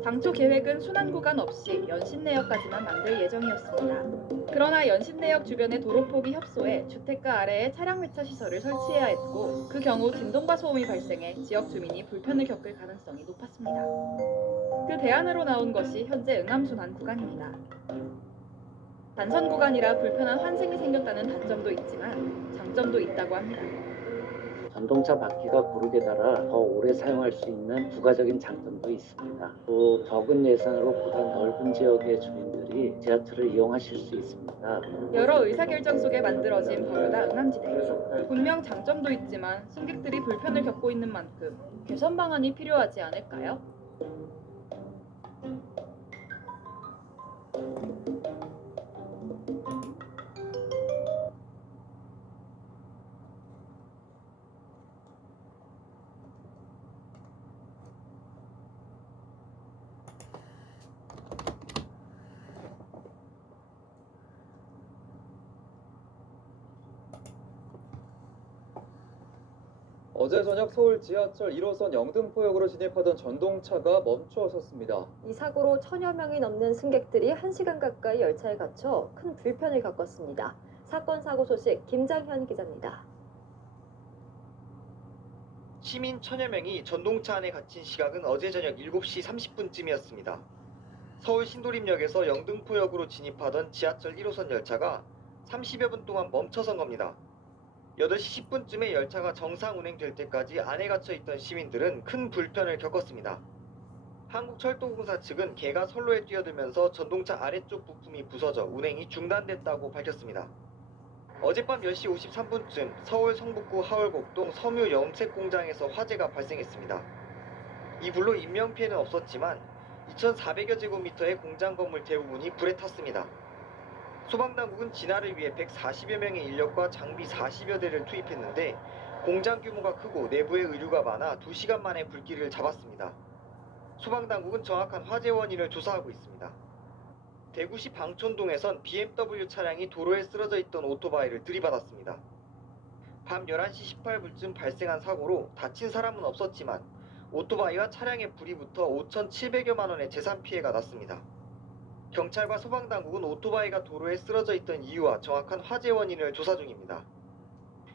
당초 계획은 순환 구간 없이 연신내역까지만 만들 예정이었습니다. 그러나 연신내역 주변의 도로폭이 협소해 주택가 아래에 차량 회차 시설을 설치해야 했고 그 경우 진동과 소음이 발생해 지역 주민이 불편을 겪을 가능성이 높았습니다. 그 대안으로 나온 것이 현재 응암순환 구간입니다. 단선 구간이라 불편한 환승이 생겼다는 단점도 있지만 장점도 있다고 합니다. 전동차 바퀴가 고르게 달아 더 오래 사용할 수 있는 부가적인 장점도 있습니다. 또 적은 예산으로 보다 넓은 지역의 주민들이 지하철을 이용하실 수 있습니다. 여러 의사결정 속에 만들어진 버뮤다 응암지대. 분명 장점도 있지만 승객들이 불편을 겪고 있는 만큼 개선 방안이 필요하지 않을까요? 어제 저녁 서울 지하철 1호선 영등포역으로 진입하던 전동차가 멈춰 섰습니다. 이 사고로 1000여 명이 넘는 승객들이 1시간 가까이 열차에 갇혀 큰 불편을 겪었습니다. 사건 사고 소식 김장현 기자입니다. 시민 1000여 명이 전동차 안에 갇힌 시각은 어제 저녁 7시 30분쯤이었습니다. 서울 신도림역에서 영등포역으로 진입하던 지하철 1호선 열차가 30여 분 동안 멈춰선 겁니다. 8시 10분쯤에 열차가 정상 운행될 때까지 안에 갇혀 있던 시민들은 큰 불편을 겪었습니다. 한국철도공사 측은 개가 선로에 뛰어들면서 전동차 아래쪽 부품이 부서져 운행이 중단됐다고 밝혔습니다. 어젯밤 10시 53분쯤 서울 성북구 하월곡동 섬유 염색 공장에서 화재가 발생했습니다. 이 불로 인명피해는 없었지만 2,400여 제곱미터의 공장 건물 대부분이 불에 탔습니다. 소방당국은 진화를 위해 140여 명의 인력과 장비 40여 대를 투입했는데 공장 규모가 크고 내부에 의류가 많아 2시간 만에 불길을 잡았습니다. 소방당국은 정확한 화재 원인을 조사하고 있습니다. 대구시 방촌동에선 BMW 차량이 도로에 쓰러져 있던 오토바이를 들이받았습니다. 밤 11시 18분쯤 발생한 사고로 다친 사람은 없었지만 오토바이와 차량에 불이 붙어 5,700여만 원의 재산 피해가 났습니다. 경찰과 소방당국은 오토바이가 도로에 쓰러져 있던 이유와 정확한 화재 원인을 조사 중입니다.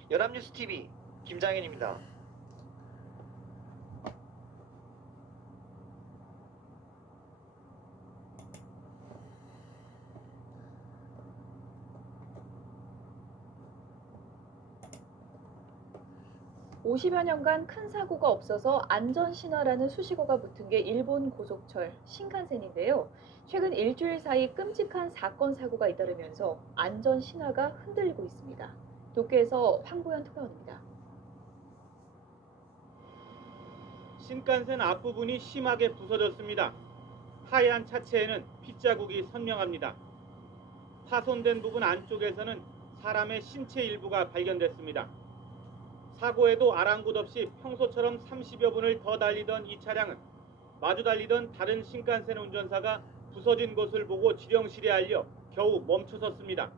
연합뉴스TV 김장현입니다. (50여) 년간 큰 사고가 없어서 안전신화라는 수식어가 붙은 게 일본 고속철 신칸센인데요. 최근 일주일 사이 끔찍한 사건 사고가 잇따르면서 안전신화가 흔들리고 있습니다. 도쿄에서 황보현 특파원입니다. 신칸센 앞부분이 심하게 부서졌습니다. 하얀 차체에는 핏자국이 선명합니다. 파손된 부분 안쪽에서는 사람의 신체 일부가 발견됐습니다. 사고에도 아랑곳 없이 평소처럼 30여 분을 더 달리던 이 차량은 마주 달리던 다른 신칸센 운전사가 부서진 것을 보고 지령실에 알려 겨우 멈춰섰습니다.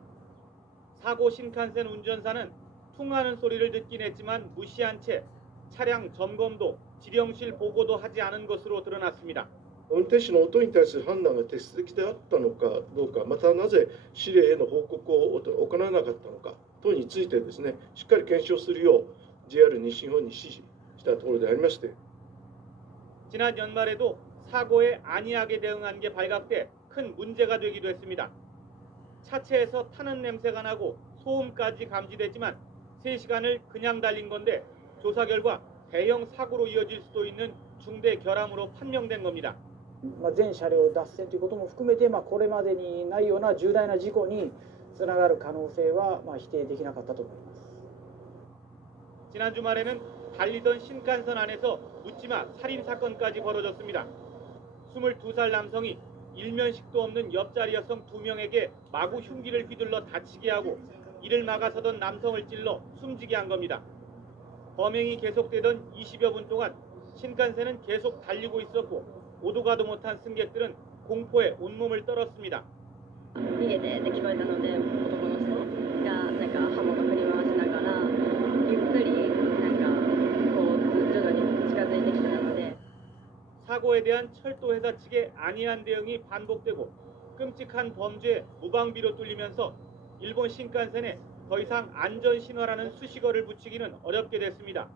사고 신칸센 운전사는 퉁하는 소리를 듣긴 했지만 무시한 채 차량 점검도 지령실 보고도 하지 않은 것으로 드러났습니다. 運転手の音に対する判断が適切であったのかどうか、またなぜ指令への報告を行わなかったのか等についてですね、しっかり検証するよう JR 西日本に指示したところでありまして、 지난 연말에도 사고에 안이하게 대응한 게 발각돼 큰 문제가 되기도 했습니다. 차체에서 타는 냄새가 나고 소음까지 감지됐지만 3시간을 그냥 달린 건데 조사 결과 대형 사고로 이어질 수도 있는 중대 결함으로 판명된 겁니다. 全車両脱線ということも含めて、これまでにないような重大な事故につながる可能性は否定できなかったと思います。 지난 주말에는 달리던 신칸선 안에서 묻지마 살인 사건까지 벌어졌습니다. 22살 남성이 일면식도 없는 옆자리 여성 2명에게 마구 흉기를 휘둘러 다치게 하고 이를 막아서던 남성을 찔러 숨지게 한 겁니다. 범행이 계속되던 20여 분 동안 신칸센은 계속 달리고 있었고 오도 가도 못한 승객들은 공포에 온몸을 떨었습니다. 逃げてって聞こえたので、男の人がなんか刃物振り回しながらゆっくりなんかこう徐々に近づいてきたので 사고에 대한 철도 회사 측의 안이한 대응이 반복되고 끔찍한 범죄에 무방비로 뚫리면서 일본 신칸센에 더 이상 안전 신화라는 수식어를 붙이기는 어렵게 됐습니다.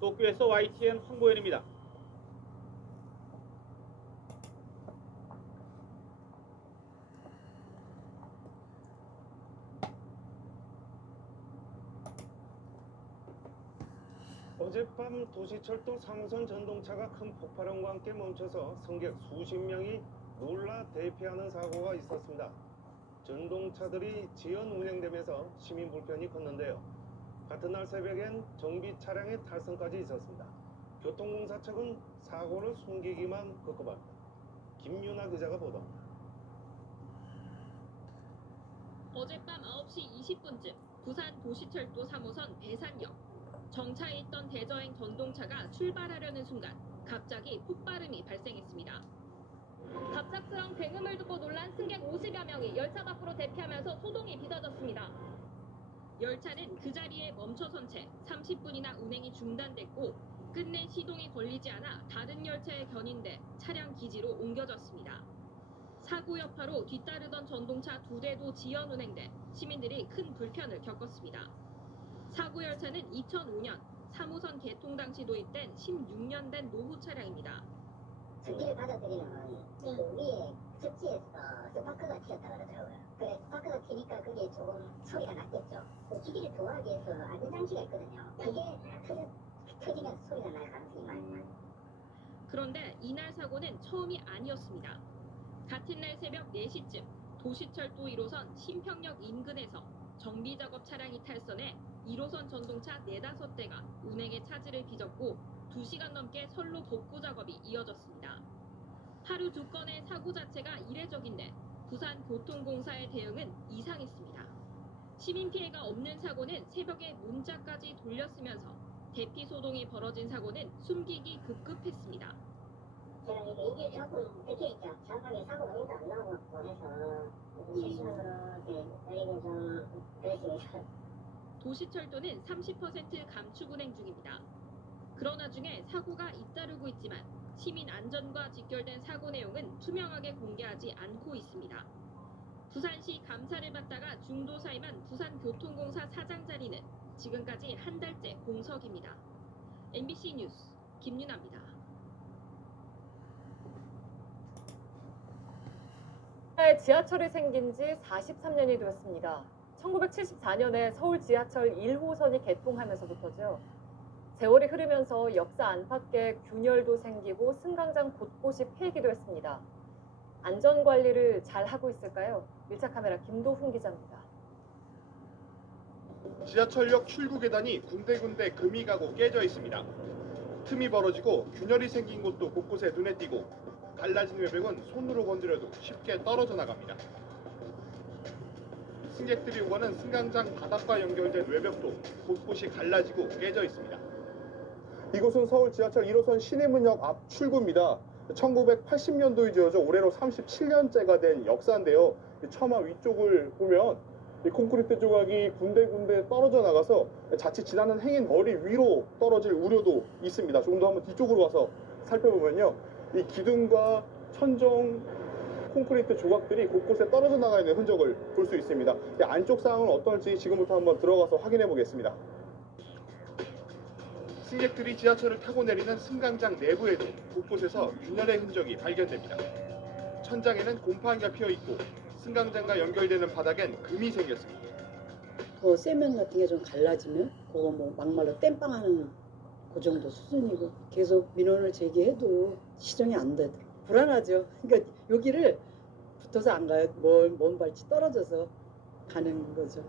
도쿄에서 YTN 황보현입니다. 어젯밤 도시철도 3호선 전동차가 큰 폭발음과 함께 멈춰서 승객 수십 명이 놀라 대피하는 사고가 있었습니다. 전동차들이 지연 운행되면서 시민 불편이 컸는데요. 같은 날 새벽엔 정비 차량의 탈선까지 있었습니다. 교통공사 측은 사고를 숨기기만 급급합니다. 김윤아 기자가 보도합니다. 어젯밤 9시 20분쯤 부산 도시철도 3호선 배산역 정차해 있던 대저행 전동차가 출발하려는 순간 갑자기 폭발음이 발생했습니다. 갑작스런 굉음을 듣고 놀란 승객 50여 명이 열차 밖으로 대피하면서 소동이 빚어졌습니다. 열차는 그 자리에 멈춰선 채 30분이나 운행이 중단됐고 끝내 시동이 걸리지 않아 다른 열차에 견인돼 차량 기지로 옮겨졌습니다. 사고 여파로 뒤따르던 전동차 2대도 지연 운행돼 시민들이 큰 불편을 겪었습니다. 사고 열차는 2005년 3호선 개통 당시 도입된 16년 된 노후 차량입니다. 전기를 받아들이는 이 위에 습지에서 스파크가 튀었다 그러더라고요. 그래 스파크가 튀니까 그게 조금 소리가 났겠죠. 기기를 도하기 위해서 안전장치가 있거든요. 그게 터지면 소리가 날 가능성이 많아요. 그런데 이날 사고는 처음이 아니었습니다. 같은 날 새벽 4시쯤 도시철도 1호선 신평역 인근에서 정비작업 차량이 탈선해 1호선 전동차 4-5대가 운행의 차질을 빚었고 2시간 넘게 선로 복구 작업이 이어졌습니다. 하루 2건의 사고 자체가 이례적인데 부산교통공사의 대응은 이상했습니다. 시민 피해가 없는 사고는 새벽에 문자까지 돌렸으면서 대피 소동이 벌어진 사고는 숨기기 급급했습니다. 제가 이게 조금 느끼니까 정확하게 사고 원인도 안 나오고 해서 실시간으로 여기는 좀 그랬습니다. 도시철도는 30% 감축 운행 중입니다. 그런 와중에 사고가 잇따르고 있지만 시민 안전과 직결된 사고 내용은 투명하게 공개하지 않고 있습니다. 부산시 감사를 받다가 중도 사임한 부산교통공사 사장 자리는 지금까지 한 달째 공석입니다. MBC 뉴스 김윤아입니다. 지하철이 생긴 지 43년이 되었습니다. 1974년에 서울 지하철 1호선이 개통하면서부터죠. 세월이 흐르면서 역사 안팎에 균열도 생기고 승강장 곳곳이 폐기도 했습니다. 안전관리를 잘 하고 있을까요? 밀착 카메라 김도훈 기자입니다. 지하철역 출구 계단이 군데군데 금이 가고 깨져 있습니다. 틈이 벌어지고 균열이 생긴 곳도 곳곳에 눈에 띄고 갈라진 외벽은 손으로 건드려도 쉽게 떨어져 나갑니다. 승객들이 오가는 승강장 바닥과 연결된 외벽도 곳곳이 갈라지고 깨져 있습니다. 이곳은 서울 지하철 1호선 신의문역 앞 출구입니다. 1980년도에 지어져 올해로 37년째가 된 역사인데요. 처마 위쪽을 보면 이 콘크리트 조각이 군데군데 떨어져 나가서 자칫 지나는 행인 머리 위로 떨어질 우려도 있습니다. 조금 더 한번 뒤쪽으로 와서 살펴보면요. 이 기둥과 천정 콘크리트 조각들이 곳곳에 떨어져 나가 있는 흔적을 볼 수 있습니다. 안쪽 상황은 어떨지 지금부터 한번 들어가서 확인해 보겠습니다. 승객들이 지하철을 타고 내리는 승강장 내부에도 곳곳에서 균열의 흔적이 발견됩니다. 천장에는 곰팡이가 피어 있고 승강장과 연결되는 바닥엔 금이 생겼습니다. 더 쇠면 같은 게 좀 갈라지면 그거 뭐 막말로 땜빵하는 그 정도 수준이고 계속 민원을 제기해도 시정이 안 되더라고요. 불안하죠. 그러니까 여기를 붙어서 안 가요. 먼 발치 떨어져서 가는 거죠.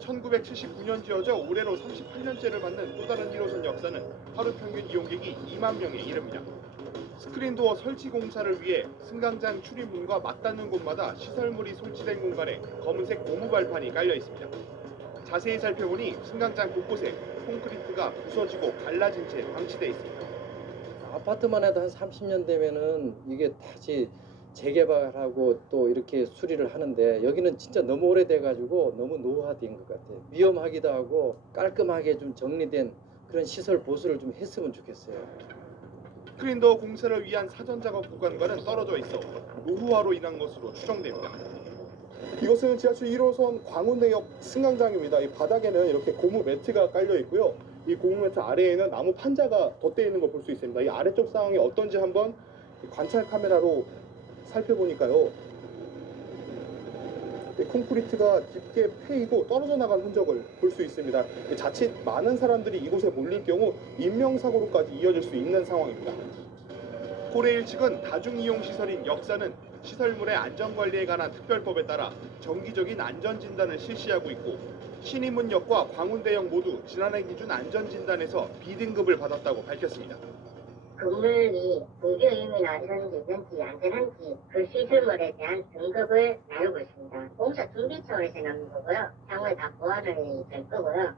1979년 지어져 올해로 38년째를 맞는 또 다른 1호선 역사는 하루 평균 이용객이 2만 명에 이릅니다. 스크린도어 설치 공사를 위해 승강장 출입문과 맞닿는 곳마다 시설물이 설치된 공간에 검은색 고무 발판이 깔려 있습니다. 자세히 살펴보니 승강장 곳곳에 콘크리트가 부서지고 갈라진 채 방치되어 있습니다. 아파트만 해도 한 30년 되면은 이게 다시 재개발하고 또 이렇게 수리를 하는데 여기는 진짜 너무 오래돼가지고 너무 노후화된 것 같아요. 위험하기도 하고 깔끔하게 좀 정리된 그런 시설 보수를 좀 했으면 좋겠어요. 스크린도어 공사를 위한 사전 작업 구간과는 떨어져 있어 노후화로 인한 것으로 추정됩니다. 이곳은 지하철 1호선 광운대역 승강장입니다. 이 바닥에는 이렇게 고무 매트가 깔려 있고요. 이 고무 매트 아래에는 나무 판자가 덧대어 있는 걸 볼 수 있습니다. 이 아래쪽 상황이 어떤지 한번 관찰 카메라로 살펴보니까요. 콘크리트가 깊게 패이고 떨어져 나간 흔적을 볼 수 있습니다. 자칫 많은 사람들이 이곳에 몰릴 경우 인명사고로까지 이어질 수 있는 상황입니다. 코레일 측은 다중이용시설인 역사는 시설물의 안전관리에 관한 특별법에 따라 정기적인 안전진단을 실시하고 있고 신의문역과 광운대역 모두 지난해 기준 안전진단에서 B등급을 받았다고 밝혔습니다. 건물이 붕괴 의미나 안전인지 안전한지 그 시설물에 대한 등급을 나누고 있습니다. 공사 준비 차원에서 나눈 거고요. 향후에 다 보완을 될 거고요.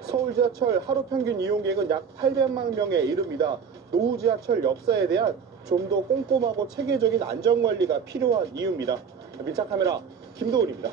서울 지하철 하루 평균 이용객은 약 800만 명에 이릅니다. 노후 지하철 역사에 대한 좀 더 꼼꼼하고 체계적인 안전관리가 필요한 이유입니다. 밀착 카메라 김도훈입니다.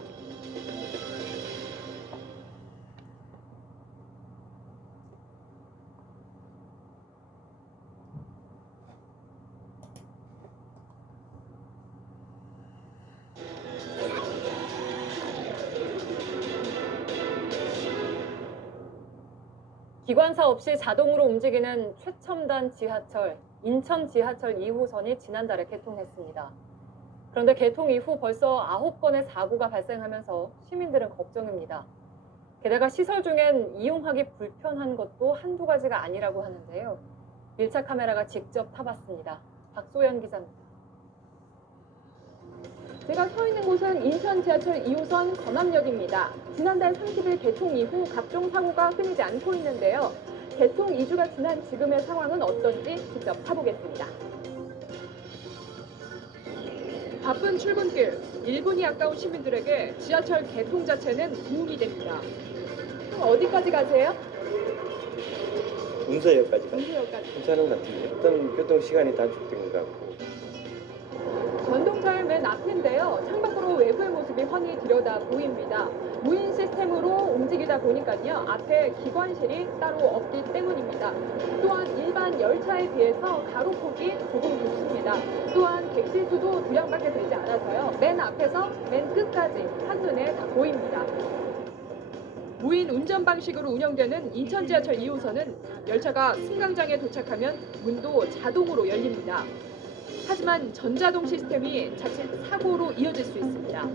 기관사 없이 자동으로 움직이는 최첨단 지하철, 인천 지하철 2호선이 지난달에 개통했습니다. 그런데 개통 이후 벌써 9건의 사고가 발생하면서 시민들은 걱정입니다. 게다가 시설 중엔 이용하기 불편한 것도 한두 가지가 아니라고 하는데요. 밀착 카메라가 직접 타봤습니다. 박소연 기자입니다. 제가 서 있는 곳은 인천 지하철 2호선 건암역입니다. 지난달 30일 개통 이후 각종 사고가 끊이지 않고 있는데요. 개통 2주가 지난 지금의 상황은 어떤지 직접 타보겠습니다. 바쁜 출근길, 1분이 아까운 시민들에게 지하철 개통 자체는 도움이 됩니다. 어디까지 가세요? 문서역까지 가요. 문서역까지. 괜찮은 것 같은데 어떤 교통 시간이 단축된 것 같고. 전동차의 맨 앞인데요. 창밖으로 외부의 모습이 훤히 들여다 보입니다. 무인 시스템으로 움직이다 보니까요. 앞에 기관실이 따로 없기 때문입니다. 또한 일반 열차에 비해서 가로폭이 조금 좁습니다. 또한 객실 수도 2량밖에 되지 않아서요. 맨 앞에서 맨 끝까지 한눈에 다 보입니다. 무인 운전 방식으로 운영되는 인천 지하철 2호선은 열차가 승강장에 도착하면 문도 자동으로 열립니다. 하지만 전자동 시스템이 자칫 사고로 이어질 수 있습니다.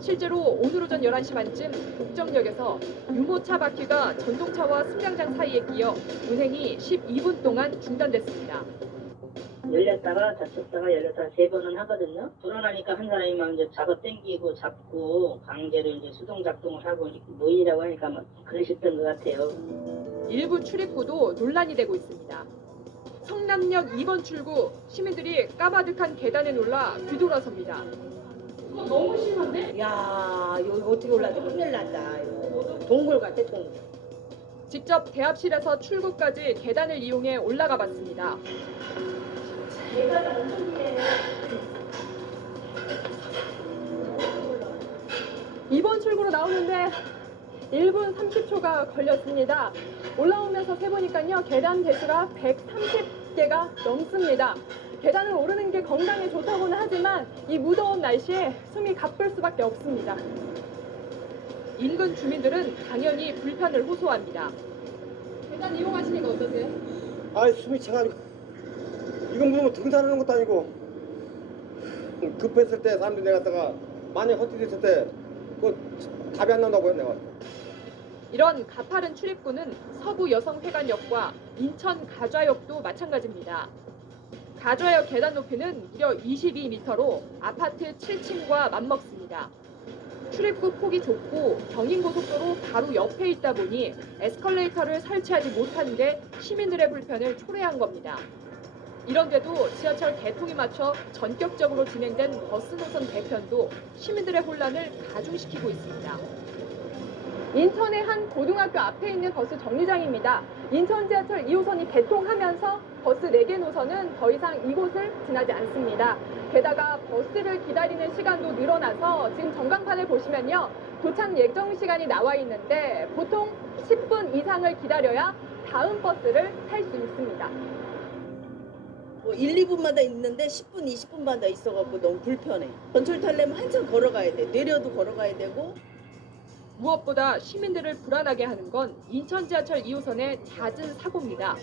실제로 오늘 오전 11시 반쯤 국정역에서 유모차 바퀴가 전동차와 승강장 사이에 끼어 운행이 12분 동안 중단됐습니다. 열렸다가 닫혔다가 열렸다가 3번은 하거든요. 불안하니까 한 사람이 막 이제 잡아 당기고 잡고 강제로 이제 수동 작동을 하고 노인이라고 하니까 막 그러셨던 것 같아요. 일부 출입구도 논란이 되고 있습니다. 성남역 2번 출구 시민들이 까마득한 계단에 놀라 뒤돌아섭니다. 너무 심한데? 야, 여기 어떻게 올라가? 큰일 났다. 동굴 같아, 동굴. 직접 대합실에서 출구까지 계단을 이용해 올라가 봤습니다. 계단이 엄청 기네. 2번 출구로 나오는데 1분 30초가 걸렸습니다. 올라오면서 세보니까요. 계단 개수가 130개가 넘습니다. 계단을 오르는 게 건강에 좋다고는 하지만 이 무더운 날씨에 숨이 가쁠 수밖에 없습니다. 인근 주민들은 당연히 불편을 호소합니다. 계단 이용하시니까 어떠세요? 아, 숨이 차가지고 이건 무슨 등산하는 것도 아니고 급했을 때 사람들이 내갔다가 만약 헛디뎠을 때 그 답이 안 나온다고요, 내가. 이런 가파른 출입구는 서부 여성회관역과 인천 가좌역도 마찬가지입니다. 가좌역 계단 높이는 무려 22m로 아파트 7층과 맞먹습니다. 출입구 폭이 좁고 경인고속도로 바로 옆에 있다 보니 에스컬레이터를 설치하지 못한 게 시민들의 불편을 초래한 겁니다. 이런데도 지하철 개통에 맞춰 전격적으로 진행된 버스 노선 개편도 시민들의 혼란을 가중시키고 있습니다. 인천의 한 고등학교 앞에 있는 버스 정류장입니다. 인천 지하철 2호선이 개통하면서 버스 4개 노선은 더 이상 이곳을 지나지 않습니다. 게다가 버스를 기다리는 시간도 늘어나서 지금 전광판을 보시면요. 도착 예정 시간이 나와 있는데 보통 10분 이상을 기다려야 다음 버스를 탈 수 있습니다. 뭐 1, 2분마다 있는데 10분, 20분마다 있어갖고 너무 불편해. 전철 타려면 한참 걸어가야 돼. 내려도 걸어가야 되고. 무엇보다 시민들을 불안하게 하는 건 인천 지하철 2호선의 잦은 사고입니다.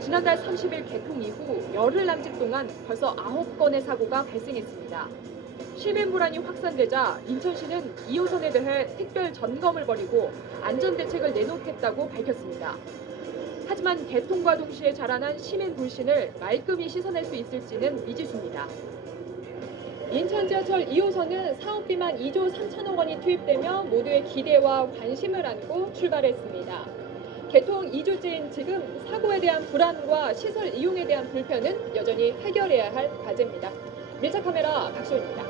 지난달 30일 개통 이후 열흘 남짓 동안 벌써 9건의 사고가 발생했습니다. 시민 불안이 확산되자 인천시는 2호선에 대해 특별 점검을 벌이고 안전대책을 내놓겠다고 밝혔습니다. 하지만 개통과 동시에 자라난 시민 불신을 말끔히 씻어낼 수 있을지는 미지수입니다. 인천 지하철 2호선은 사업비만 2조 3천억 원이 투입되며 모두의 기대와 관심을 안고 출발했습니다. 개통 2주째인 지금 사고에 대한 불안과 시설 이용에 대한 불편은 여전히 해결해야 할 과제입니다. 밀착 카메라 박소연입니다.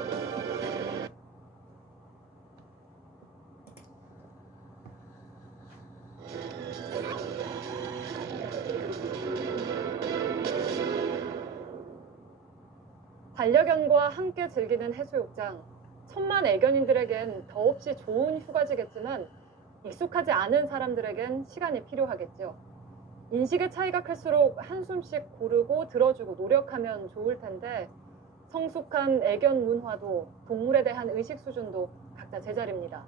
반려견과 함께 즐기는 해수욕장. 천만 애견인들에겐 더없이 좋은 휴가지겠지만 익숙하지 않은 사람들에겐 시간이 필요하겠죠. 인식의 차이가 클수록 한숨씩 고르고 들어주고 노력하면 좋을 텐데 성숙한 애견 문화도 동물에 대한 의식 수준도 각자 제자리입니다.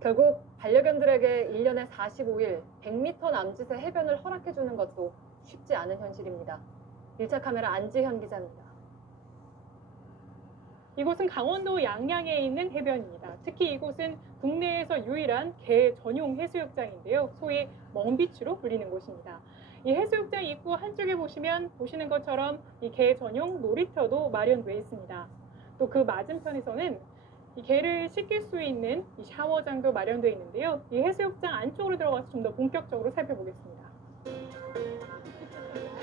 결국 반려견들에게 1년에 45일 100m 남짓의 해변을 허락해주는 것도 쉽지 않은 현실입니다. 밀착 카메라 안지현 기자입니다. 이곳은 강원도 양양에 있는 해변입니다. 특히 이곳은 국내에서 유일한 개 전용 해수욕장인데요. 소위 멍비치로 불리는 곳입니다. 이 해수욕장 입구 한쪽에 보시는 것처럼 이 개 전용 놀이터도 마련돼 있습니다. 또 그 맞은편에서는 이 개를 씻길 수 있는 이 샤워장도 마련되어 있는데요. 이 해수욕장 안쪽으로 들어가서 좀 더 본격적으로 살펴보겠습니다.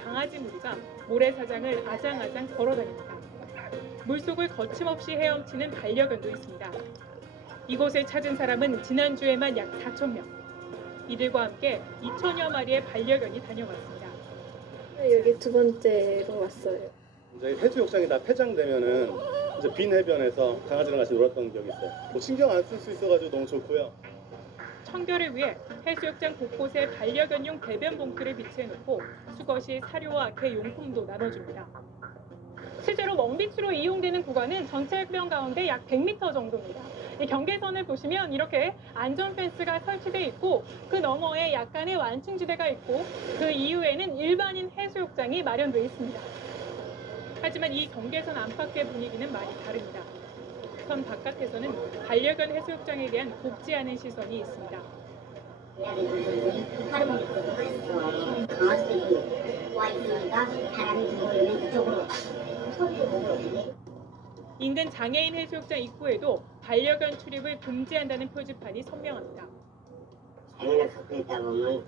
강아지 무리가 모래사장을 아장아장 걸어다닙니다. 물속을 거침없이 헤엄치는 반려견도 있습니다. 이곳을 찾은 사람은 지난주에만 약 4,000명. 이들과 함께 2,000여 마리의 반려견이 다녀갔습니다. 여기 두 번째로 왔어요. 이제 해수욕장이 다 폐장되면은 이제 빈 해변에서 강아지랑 같이 놀았던 기억이 있어요. 뭐 신경 안 쓸 수 있어가지고 너무 좋고요. 청결을 위해 해수욕장 곳곳에 반려견용 배변 봉투를 비치해놓고 수거시 사료와 개 용품도 나눠줍니다. 실제로 멍비치로 이용되는 구간은 전체 해변 가운데 약 100m 정도입니다. 이 경계선을 보시면 이렇게 안전 펜스가 설치돼 있고 그 너머에 약간의 완충지대가 있고 그 이후에는 일반인 해수욕장이 마련되어 있습니다. 하지만 이 경계선 안팎의 분위기는 많이 다릅니다. 선 바깥에서는 반려견 해수욕장에 대한 곱지 않은 시선이 있습니다. 인근 장애인 해수욕장 입구에도 반려견 출입을 금지한다는 표지판이 선명합니다. 장애를 갖고 있다 보면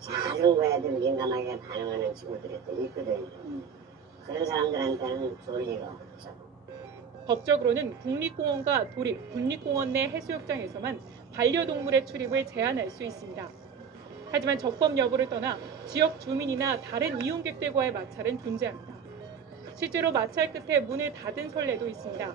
작은 거에도 민감하게 반응하는 친구들이 또 있거든요. 그런 사람들한테는 좋을 리가 없죠. 법적으로는 국립공원과 도립, 국립공원 내 해수욕장에서만 반려동물의 출입을 제한할 수 있습니다. 하지만 적법 여부를 떠나 지역 주민이나 다른 이용객들과의 마찰은 존재합니다. 실제로 마찰 끝에 문을 닫은 선례도 있습니다.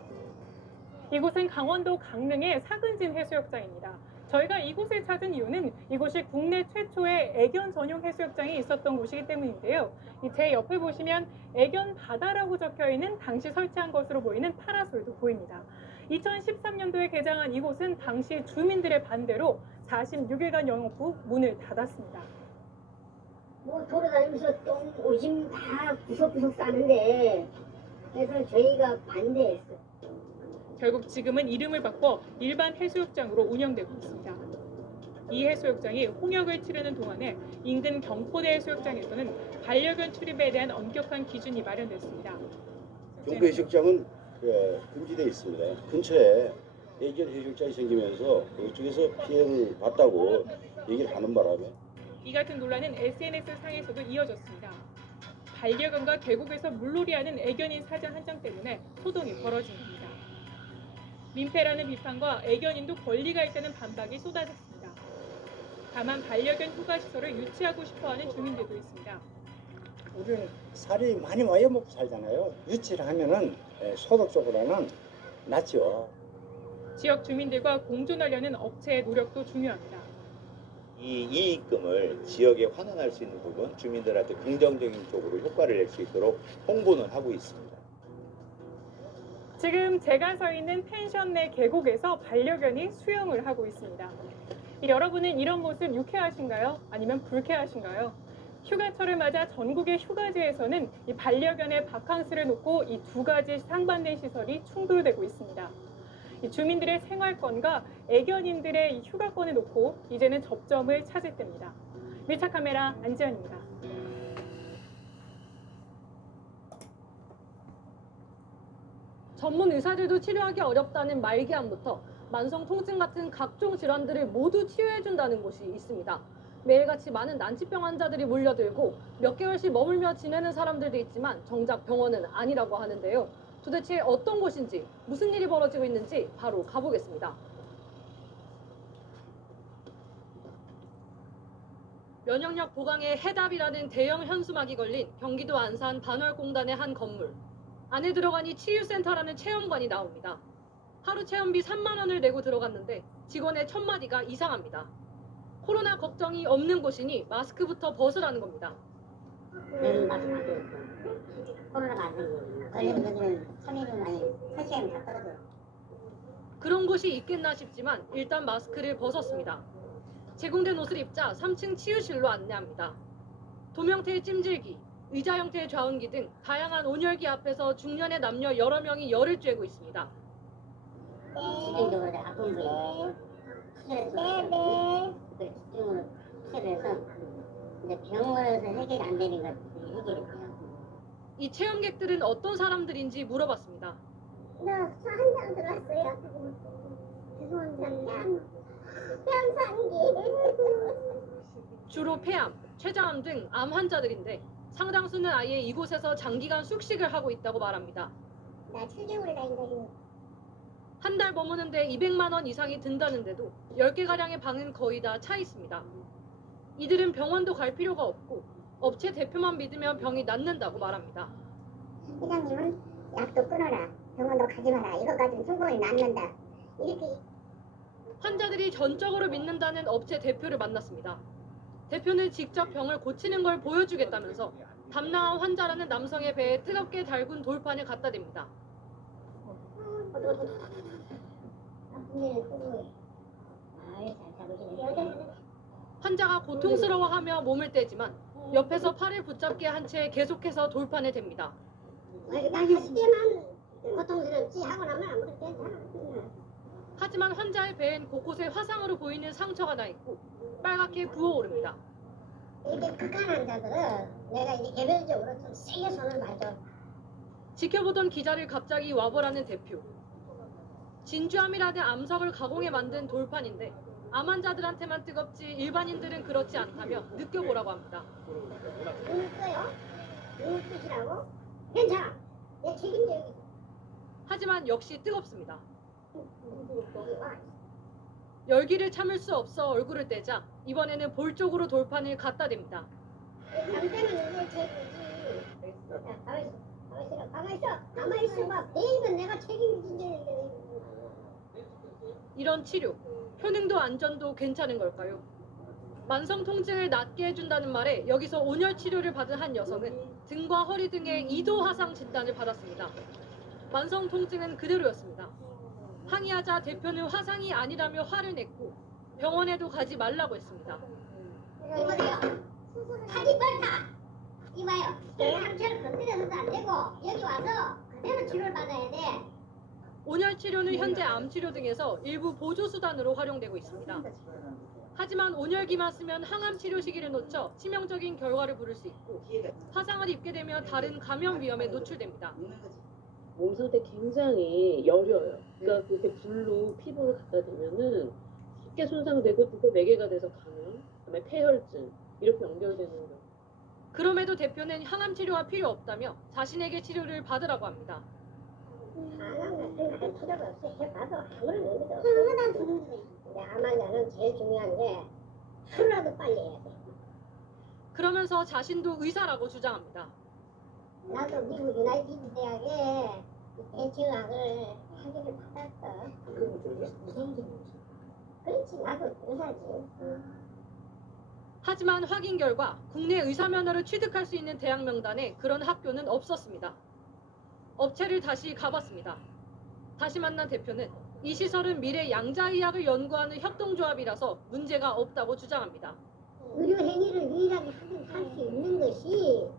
이곳은 강원도 강릉의 사근진 해수욕장입니다. 저희가 이곳을 찾은 이유는 이곳이 국내 최초의 애견 전용 해수욕장이 있었던 곳이기 때문인데요. 제 옆에 보시면 애견 바다라고 적혀있는 당시 설치한 것으로 보이는 파라솔도 보입니다. 2013년도에 개장한 이곳은 당시 주민들의 반대로 46일간 영업 후 문을 닫았습니다. 뭐 돌아다니면서 똥, 오줌 다 구석구석 싸는데 그래서 저희가 반대했어요. 결국 지금은 이름을 바꿔 일반 해수욕장으로 운영되고 있습니다. 이 해수욕장이 홍역을 치르는 동안에 인근 경포대 해수욕장에서는 반려견 출입에 대한 엄격한 기준이 마련됐습니다. 경포 해수욕장은 금지되어 있습니다. 근처에 애견 해수욕장이 생기면서 이쪽에서 피해를 봤다고 얘기를 하는 바람에 이 같은 논란은 SNS 상에서도 이어졌습니다. 반려견과 계곡에서 물놀이하는 애견인 사진 한 장 때문에 소동이 벌어진 겁니다. 민폐라는 비판과 애견인도 권리가 있다는 반박이 쏟아졌습니다. 다만 반려견 휴가시설을 유치하고 싶어하는 주민들도 있습니다. 우리는 살이 많이 와야 먹고 살잖아요. 유치를 하면은 소득적으로는 낫죠. 지역 주민들과 공존하려는 업체의 노력도 중요합니다. 이 이익금을 지역에 환원할 수 있는 부분, 주민들한테 긍정적인 쪽으로 효과를 낼 수 있도록 홍보는 하고 있습니다. 지금 제가 서 있는 펜션 내 계곡에서 반려견이 수영을 하고 있습니다. 여러분은 이런 모습 유쾌하신가요? 아니면 불쾌하신가요? 휴가철을 맞아 전국의 휴가지에서는 이 반려견의 바캉스를 놓고 이 두 가지 상반된 시설이 충돌되고 있습니다. 이 주민들의 생활권과 애견인들의 이 휴가권을 놓고 이제는 접점을 찾을 때입니다. 밀착 카메라 안지연입니다. 전문 의사들도 치료하기 어렵다는 말기암부터 만성 통증 같은 각종 질환들을 모두 치유해준다는 곳이 있습니다. 매일같이 많은 난치병 환자들이 몰려들고 몇 개월씩 머물며 지내는 사람들도 있지만 정작 병원은 아니라고 하는데요. 도대체 어떤 곳인지, 무슨 일이 벌어지고 있는지 바로 가보겠습니다. 면역력 보강에 해답이라는 대형 현수막이 걸린 경기도 안산 반월공단의 한 건물. 안에 들어가니 치유센터라는 체험관이 나옵니다. 하루 체험비 3만 원을 내고 들어갔는데 직원의 첫 마디가 이상합니다. 코로나 걱정이 없는 곳이니 마스크부터 벗으라는 겁니다. 코로나가 안 생기고 걸리는 분들은 손님은 많이 설치하면 다 떨어져요. 그런 곳이 있겠나 싶지만 일단 마스크를 벗었습니다. 제공된 옷을 입자 3층 치유실로 안내합니다. 도명태의 찜질기, 의자 형태의 좌운기 등 다양한 온열기 앞에서 중년의 남녀 여러 명이 열을 쬐고 있습니다. 집중적으로 아픈 부위 수술해서 집중으로 수술해서 이제 병원에서 해결이 안 되는 것 해결이 돼요. 이 체험객들은 어떤 사람들인지 물어봤습니다. 저한장 들어왔어요. 죄송합니다. 뺨상기. 주로 폐암, 췌장암 등 암 환자들인데 상당수는 아예 이곳에서 장기간 숙식을 하고 있다고 말합니다. 나 7개월에 다닌 거지. 한 달 머무는데 200만 원 이상이 든다는데도 10개가량의 방은 거의 다 차 있습니다. 이들은 병원도 갈 필요가 없고 업체 대표만 믿으면 병이 낫는다고 말합니다. 회장님은 약도 끊어라. 병원도 가지 마라. 이거 가지고 충분히 낫는다. 이렇게. 환자들이 전적으로 믿는다는 업체 대표를 만났습니다. 대표는 직접 병을 고치는 걸 보여주겠다면서 담낭암 환자라는 남성의 배에 뜨겁게 달군 돌판을 갖다 댑니다. 환자가 고통스러워하며 몸을 떼지만 옆에서 팔을 붙잡게 한 채 계속해서 돌판을 댑니다. 나는 시대만 고통스럽지 하고 나면 아무래도 괜찮아. 하지만 환자의 배엔 곳곳에 화상으로 보이는 상처가 나 있고 빨갛게 부어오릅니다. 이렇게 극한 환자들은 내가 이제 개별적으로 좀 세게 손을 봐줘. 지켜보던 기자를 갑자기 와보라는 대표. 진주암이라는 암석을 가공해 만든 돌판인데 암 환자들한테만 뜨겁지 일반인들은 그렇지 않다며 느껴보라고 합니다. 눈을 떠요? 눈을 뜨시라고? 괜찮아. 내 책임져 여기. 하지만 역시 뜨겁습니다. 열기를 참을 수 없어 얼굴을 떼자 이번에는 볼 쪽으로 돌판을 갖다 댑니다. 당장은 내 책임이지. 가만히 있어. 봐. 내일은 내가 책임진다. 이런 치료, 효능도 안전도 괜찮은 걸까요? 만성 통증을 낫게 해준다는 말에 여기서 온열 치료를 받은 한 여성은 등과 허리 등에 2도 화상 진단을 받았습니다. 만성 통증은 그대로였습니다. 항의하자 대표는 화상이 아니라며 화를 냈고 병원에도 가지 말라고 했습니다. 이보세요. 팔이 뻘다. 이봐요. 내 상처를 건드려서도 안 되고 여기 와서 그대로 치료를 받아야 돼. 온열 치료는 현재 암 치료 등에서 일부 보조 수단으로 활용되고 있습니다. 하지만 온열기만 쓰면 항암 치료 시기를 놓쳐 치명적인 결과를 부를 수 있고 화상을 입게 되면 다른 감염 위험에 노출됩니다. 몸 상태 굉장히 여려요. 그러니까 그렇게 불로 피부를 갖다 대면은 쉽게 손상되고 그거 매개가 돼서 감염, 그다음에 폐혈증 이렇게 연결되는 거. 그럼에도 대표는 항암 치료가 필요 없다며 자신에게 치료를 받으라고 합니다. 항암 같은 거 필요가 없어. 해봐도 아무런 의미도 없어. 근데 암 환자는 제일 중요한 게 하루라도 빨리 해야 돼. 그러면서 자신도 의사라고 주장합니다. 나도 미국 유나이티드 대학에 대체의학을 학위를 받았어. 그렇지, 나도 의사지. 하지만 확인 결과 국내 의사 면허를 취득할 수 있는 대학 명단에 그런 학교는 없었습니다. 업체를 다시 가봤습니다. 다시 만난 대표는 이 시설은 미래 양자의학을 연구하는 협동조합이라서 문제가 없다고 주장합니다. 의료 행위를 유일하게 할 수 있는 것이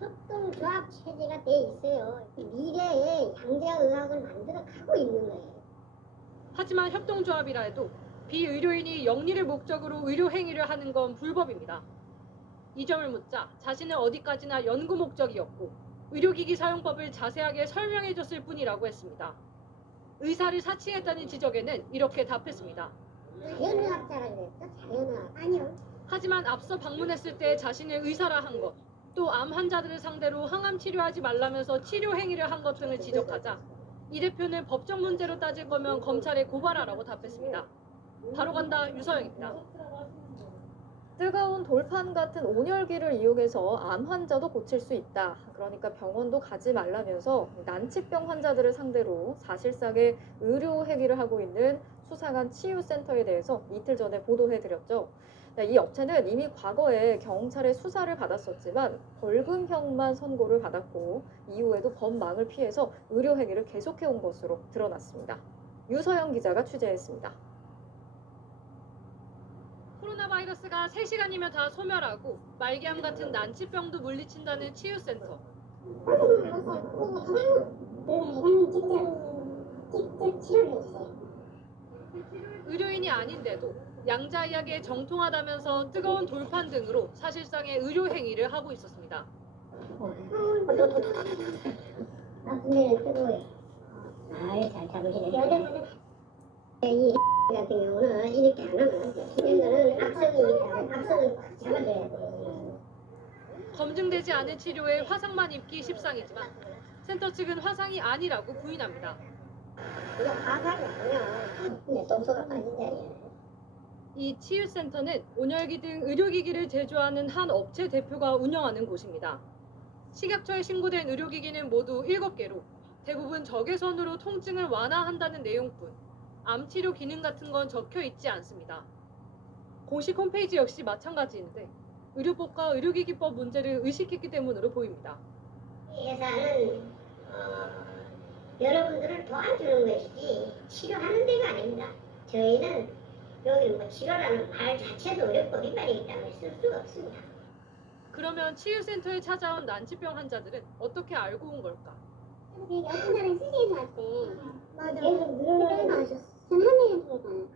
협동조합 체제가 돼 있어요. 미래에 양자의학을 만들어 가고 있는 거예요. 하지만 협동조합이라 해도 비의료인이 영리를 목적으로 의료 행위를 하는 건 불법입니다. 이 점을 묻자 자신은 어디까지나 연구 목적이었고 의료기기 사용법을 자세하게 설명해줬을 뿐이라고 했습니다. 의사를 사칭했다는 지적에는 이렇게 답했습니다. 자연의학자라 그랬어? 자연의학. 아니요. 하지만 앞서 방문했을 때 자신을 의사라 한 것, 또 암 환자들을 상대로 항암 치료하지 말라면서 치료 행위를 한 것 등을 지적하자 이 대표는 법적 문제로 따질 거면 검찰에 고발하라고 답했습니다. 바로 간다 유서영입니다. 뜨거운 돌판 같은 온열기를 이용해서 암 환자도 고칠 수 있다. 그러니까 병원도 가지 말라면서 난치병 환자들을 상대로 사실상의 의료 행위를 하고 있는 수상한 치유센터에 대해서 이틀 전에 보도해드렸죠. 이 업체는 이미 과거에 경찰의 수사를 받았었지만 벌금형만 선고를 받았고 이후에도 법망을 피해서 의료 행위를 계속해온 것으로 드러났습니다. 유서영 기자가 취재했습니다. 코로나 바이러스가 3시간이면 다 소멸하고 말기암 같은 난치병도 물리친다는 치유센터. 직접 치료해주세요. 의료인이 아닌데도 양자의학에 정통하다면서 뜨거운 돌판 등으로 사실상의 의료 행위를 하고 있었습니다. 나 근데 뜨거워요. 아유, 잘 잡으시네. 이 같은 경우는 이렇게 안 하면 이거는 악성을 잡아줘야 돼. 검증되지 않은 치료에 화상만 입기 십상이지만 센터 측은 화상이 아니라고 부인합니다. 이거 화상이 아니야. 내 똥소가 빠진 자리야. 이 치유센터는 온열기 등 의료기기를 제조하는 한 업체 대표가 운영하는 곳입니다. 식약처에 신고된 의료기기는 모두 7개로 대부분 적외선으로 통증을 완화한다는 내용뿐 암치료 기능 같은 건 적혀 있지 않습니다. 공식 홈페이지 역시 마찬가지인데 의료법과 의료기기법 문제를 의식했기 때문으로 보입니다. 이 회사는 여러분들을 도와주는 것이지 치료하는 데가 아닙니다. 저희는 여기 뭐 치료라는 말 자체도 의료법 위반이기 때문에 쓸 수가 없습니다. 그러면 치유센터에 찾아온 난치병 환자들은 어떻게 알고 온 걸까? 여기 어떤 사람이 쓰시는 것 같아. 맞아. 계속 늘어나셨어. 전 한의원으로 가요.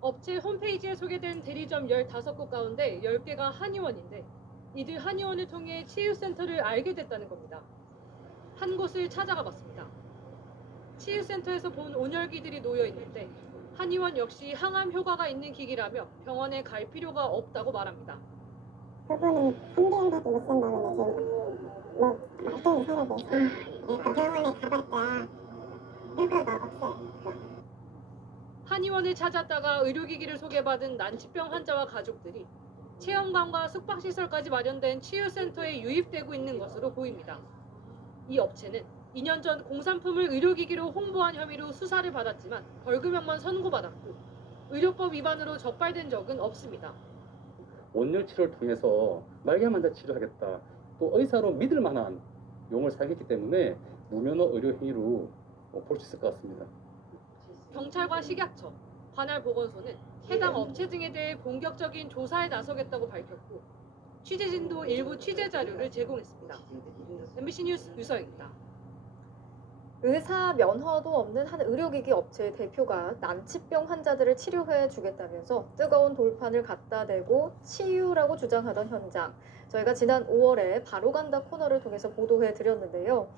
업체 홈페이지에 소개된 대리점 15곳 가운데 10개가 한의원인데 이들 한의원을 통해 치유센터를 알게 됐다는 겁니다. 한 곳을 찾아가 봤습니다. 치유센터에서 본 온열기들이 놓여 있는데 한의원 역시 항암 효과가 있는 기기라며 병원에 갈 필요가 없다고 말합니다. 그분은 3개월밖에 못 산다고 지금 뭐 말똥이 살아야 돼. 병원에 가봤자 효과가 없어요. 한의원을 찾았다가 의료기기를 소개받은 난치병 환자와 가족들이 체험관과 숙박시설까지 마련된 치유센터에 유입되고 있는 것으로 보입니다. 이 업체는 2년 전 공산품을 의료기기로 홍보한 혐의로 수사를 받았지만 벌금형만 선고받았고 의료법 위반으로 적발된 적은 없습니다. 온열 치료를 통해서 말기암 환자 치료하겠다. 또 의사로 믿을 만한 용어를 사용했기 때문에 무면허 의료 행위로 볼 수 있을 것 같습니다. 경찰과 식약처, 관할보건소는 해당 업체 등에 대해 본격적인 조사에 나서겠다고 밝혔고 취재진도 일부 취재 자료를 제공했습니다. MBC 뉴스 유서입니다. 의사 면허도 없는 한 의료기기 업체의 대표가 난치병 환자들을 치료해 주겠다면서 뜨거운 돌판을 갖다 대고 치유라고 주장하던 현장. 저희가 지난 5월에 바로 간다 코너를 통해서 보도해 드렸는데요.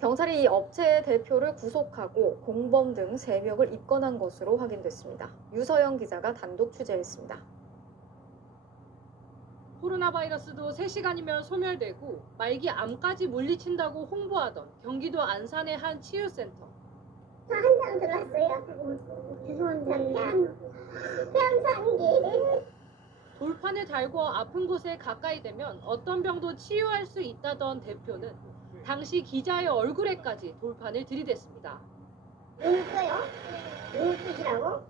경찰이 이 업체의 대표를 구속하고 공범 등 3명을 입건한 것으로 확인됐습니다. 유서영 기자가 단독 취재했습니다. 코로나 바이러스도 3시간이면 소멸되고 말기암까지 물리친다고 홍보하던 경기도 안산의 한 치유센터. 저 한 장 들어왔어요. 죄송합니다. 감사합니다. 돌판을 달고 아픈 곳에 가까이 되면 어떤 병도 치유할 수 있다던 대표는 당시 기자의 얼굴에까지 돌판을 들이댔습니다. 눈을 떠요? 눈을 뜨시라고?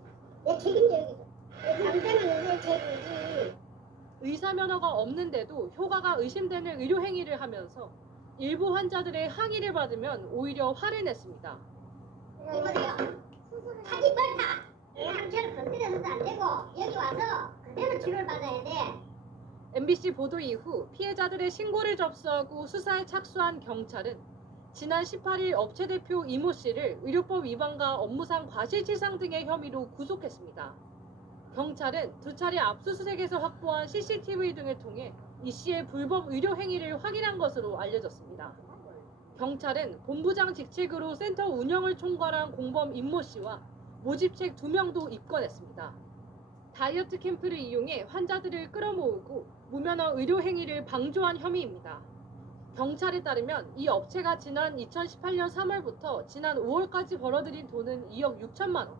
내 책임져 여기서. 감사는 내 책임이지. 의사 면허가 없는데도 효과가 의심되는 의료 행위를 하면서 일부 환자들의 항의를 받으면 오히려 화를 냈습니다. 이보세요. 하지 말다. 내 항체를 건드려서도 안 되고 여기 와서 그대로 치료를 받아야 돼. MBC 보도 이후 피해자들의 신고를 접수하고 수사에 착수한 경찰은 지난 18일 업체 대표 이모 씨를 의료법 위반과 업무상 과실치상 등의 혐의로 구속했습니다. 경찰은 2차례 압수수색에서 확보한 CCTV 등을 통해 이 씨의 불법 의료 행위를 확인한 것으로 알려졌습니다. 경찰은 본부장 직책으로 센터 운영을 총괄한 공범 임모 씨와 모집책 2명도 입건했습니다. 다이어트 캠프를 이용해 환자들을 끌어모으고 무면허 의료 행위를 방조한 혐의입니다. 경찰에 따르면 이 업체가 지난 2018년 3월부터 지난 5월까지 벌어들인 돈은 2억 6천만 원.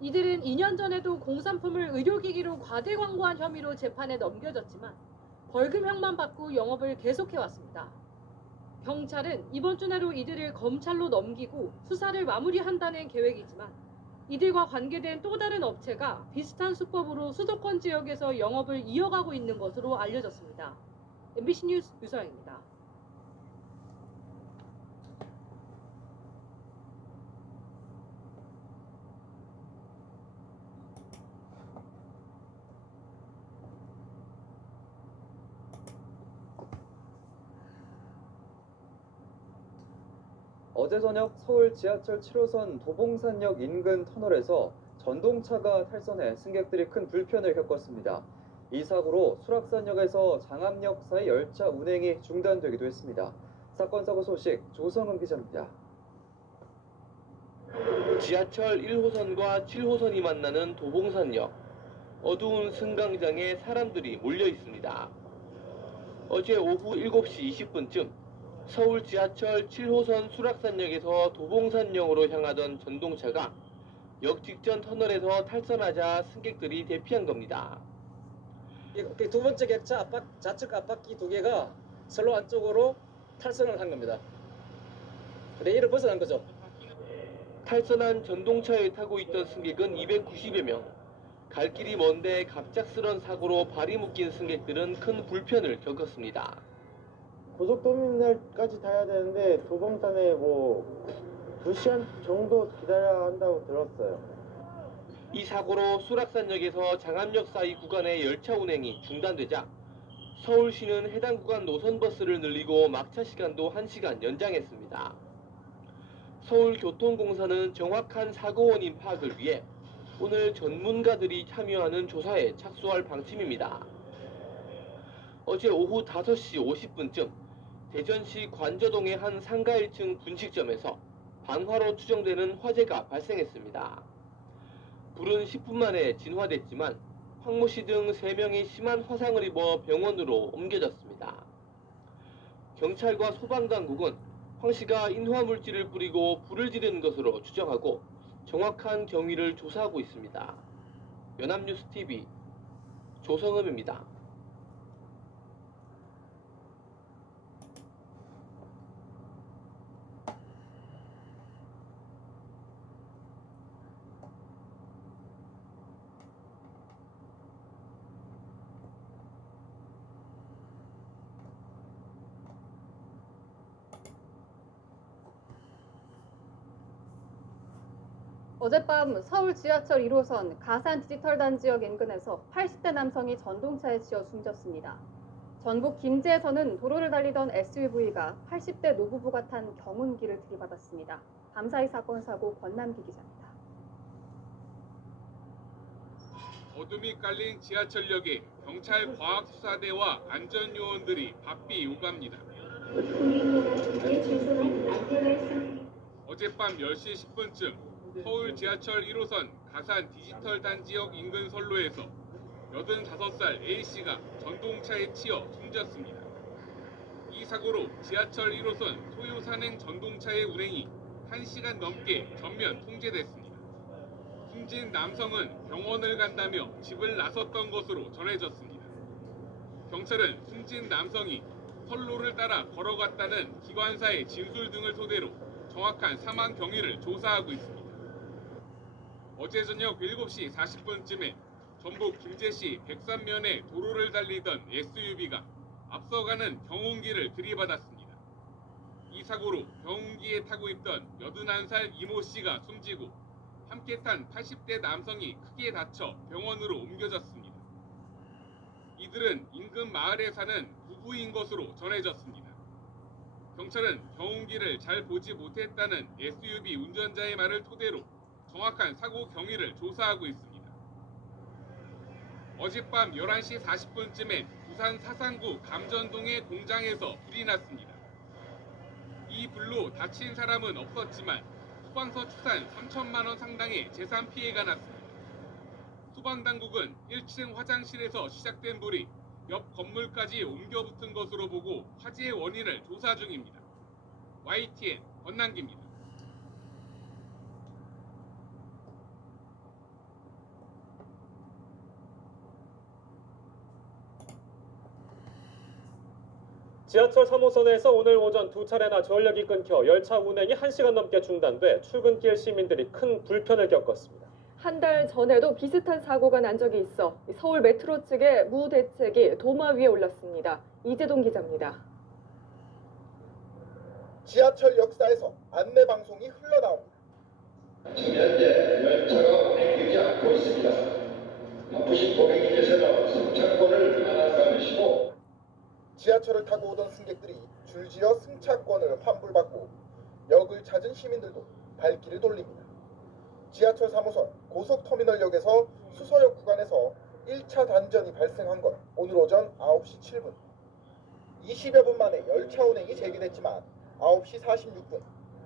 이들은 2년 전에도 공산품을 의료기기로 과대 광고한 혐의로 재판에 넘겨졌지만 벌금형만 받고 영업을 계속해왔습니다. 경찰은 이번 주 내로 이들을 검찰로 넘기고 수사를 마무리한다는 계획이지만 이들과 관계된 또 다른 업체가 비슷한 수법으로 수도권 지역에서 영업을 이어가고 있는 것으로 알려졌습니다. MBC 뉴스 유서영입니다. 어제 저녁 서울 지하철 7호선 도봉산역 인근 터널에서 전동차가 탈선해 승객들이 큰 불편을 겪었습니다. 이 사고로 수락산역에서 장암역 사이 열차 운행이 중단되기도 했습니다. 사건 사고 소식 조성은 기자입니다. 지하철 1호선과 7호선이 만나는 도봉산역. 어두운 승강장에 사람들이 몰려 있습니다. 어제 오후 7시 20분쯤 서울 지하철 7호선 수락산역에서 도봉산역으로 향하던 전동차가 역 직전 터널에서 탈선하자 승객들이 대피한 겁니다. 두 번째 객차 좌측 앞바퀴 두 개가 선로 안쪽으로 탈선을 한 겁니다. 레일을 벗어난 거죠. 탈선한 전동차에 타고 있던 승객은 290여 명. 갈 길이 먼데 갑작스런 사고로 발이 묶인 승객들은 큰 불편을 겪었습니다. 고속터미널까지 타야 되는데 도봉산에 2시간 정도 기다려야 한다고 들었어요. 이 사고로 수락산역에서 장암역 사이 구간의 열차 운행이 중단되자 서울시는 해당 구간 노선버스를 늘리고 막차 시간도 1시간 연장했습니다. 서울교통공사는 정확한 사고 원인 파악을 위해 오늘 전문가들이 참여하는 조사에 착수할 방침입니다. 어제 오후 5시 50분쯤 대전시 관저동의 한 상가 1층 분식점에서 방화로 추정되는 화재가 발생했습니다. 불은 10분 만에 진화됐지만 황모 씨 등 3명이 심한 화상을 입어 병원으로 옮겨졌습니다. 경찰과 소방당국은 황 씨가 인화물질을 뿌리고 불을 지른 것으로 추정하고 정확한 경위를 조사하고 있습니다. 연합뉴스 TV 조성음입니다. 어젯밤 서울 지하철 1호선 가산 디지털 단지역 인근에서 80대 남성이 전동차에 치여 숨졌습니다. 전북 김제에서는 도로를 달리던 SUV가 80대 노부부가 탄 경운기를 들이받았습니다. 밤사이 사건 사고 권남기 기자입니다. 어둠이 깔린 지하철역에 경찰 과학수사대와 안전요원들이 바삐 오갑니다. 어젯밤 10시 10분쯤 서울 지하철 1호선 가산 디지털 단지역 인근 선로에서 85살 A씨가 전동차에 치여 숨졌습니다. 이 사고로 지하철 1호선 소유 산행 전동차의 운행이 1시간 넘게 전면 통제됐습니다. 숨진 남성은 병원을 간다며 집을 나섰던 것으로 전해졌습니다. 경찰은 숨진 남성이 선로를 따라 걸어갔다는 기관사의 진술 등을 토대로 정확한 사망 경위를 조사하고 있습니다. 어제 저녁 7시 40분쯤에 전북 김제시 백산면의 도로를 달리던 SUV가 앞서가는 경운기를 들이받았습니다. 이 사고로 경운기에 타고 있던 81살 이모 씨가 숨지고 함께 탄 80대 남성이 크게 다쳐 병원으로 옮겨졌습니다. 이들은 인근 마을에 사는 부부인 것으로 전해졌습니다. 경찰은 경운기를 잘 보지 못했다는 SUV 운전자의 말을 토대로 정확한 사고 경위를 조사하고 있습니다. 어젯밤 11시 40분쯤엔 부산 사상구 감전동의 공장에서 불이 났습니다. 이 불로 다친 사람은 없었지만 소방서 추산 3천만 원 상당의 재산 피해가 났습니다. 소방당국은 1층 화장실에서 시작된 불이 옆 건물까지 옮겨 붙은 것으로 보고 화재의 원인을 조사 중입니다. YTN 권남기입니다. 지하철 3호선에서 오늘 오전 두 차례나 전력이 끊겨 열차 운행이 1시간 넘게 중단돼 출근길 시민들이 큰 불편을 겪었습니다. 한 달 전에도 비슷한 사고가 난 적이 있어 서울 메트로 측의 무대책이 도마 위에 올랐습니다. 이재동 기자입니다. 지하철 역사에서 안내 방송이 흘러나옵니다. 지금 현재 열차가 운행되지 않고 있습니다. 바쁘신 고객님께서는 승차권을 반환받으시고 지하철을 타고 오던 승객들이 줄지어 승차권을 환불받고 역을 찾은 시민들도 발길을 돌립니다. 지하철 3호선 고속터미널역에서 수서역 구간에서 1차 단전이 발생한 건 오늘 오전 9시 7분. 20여 분 만에 열차 운행이 재개됐지만 9시 46분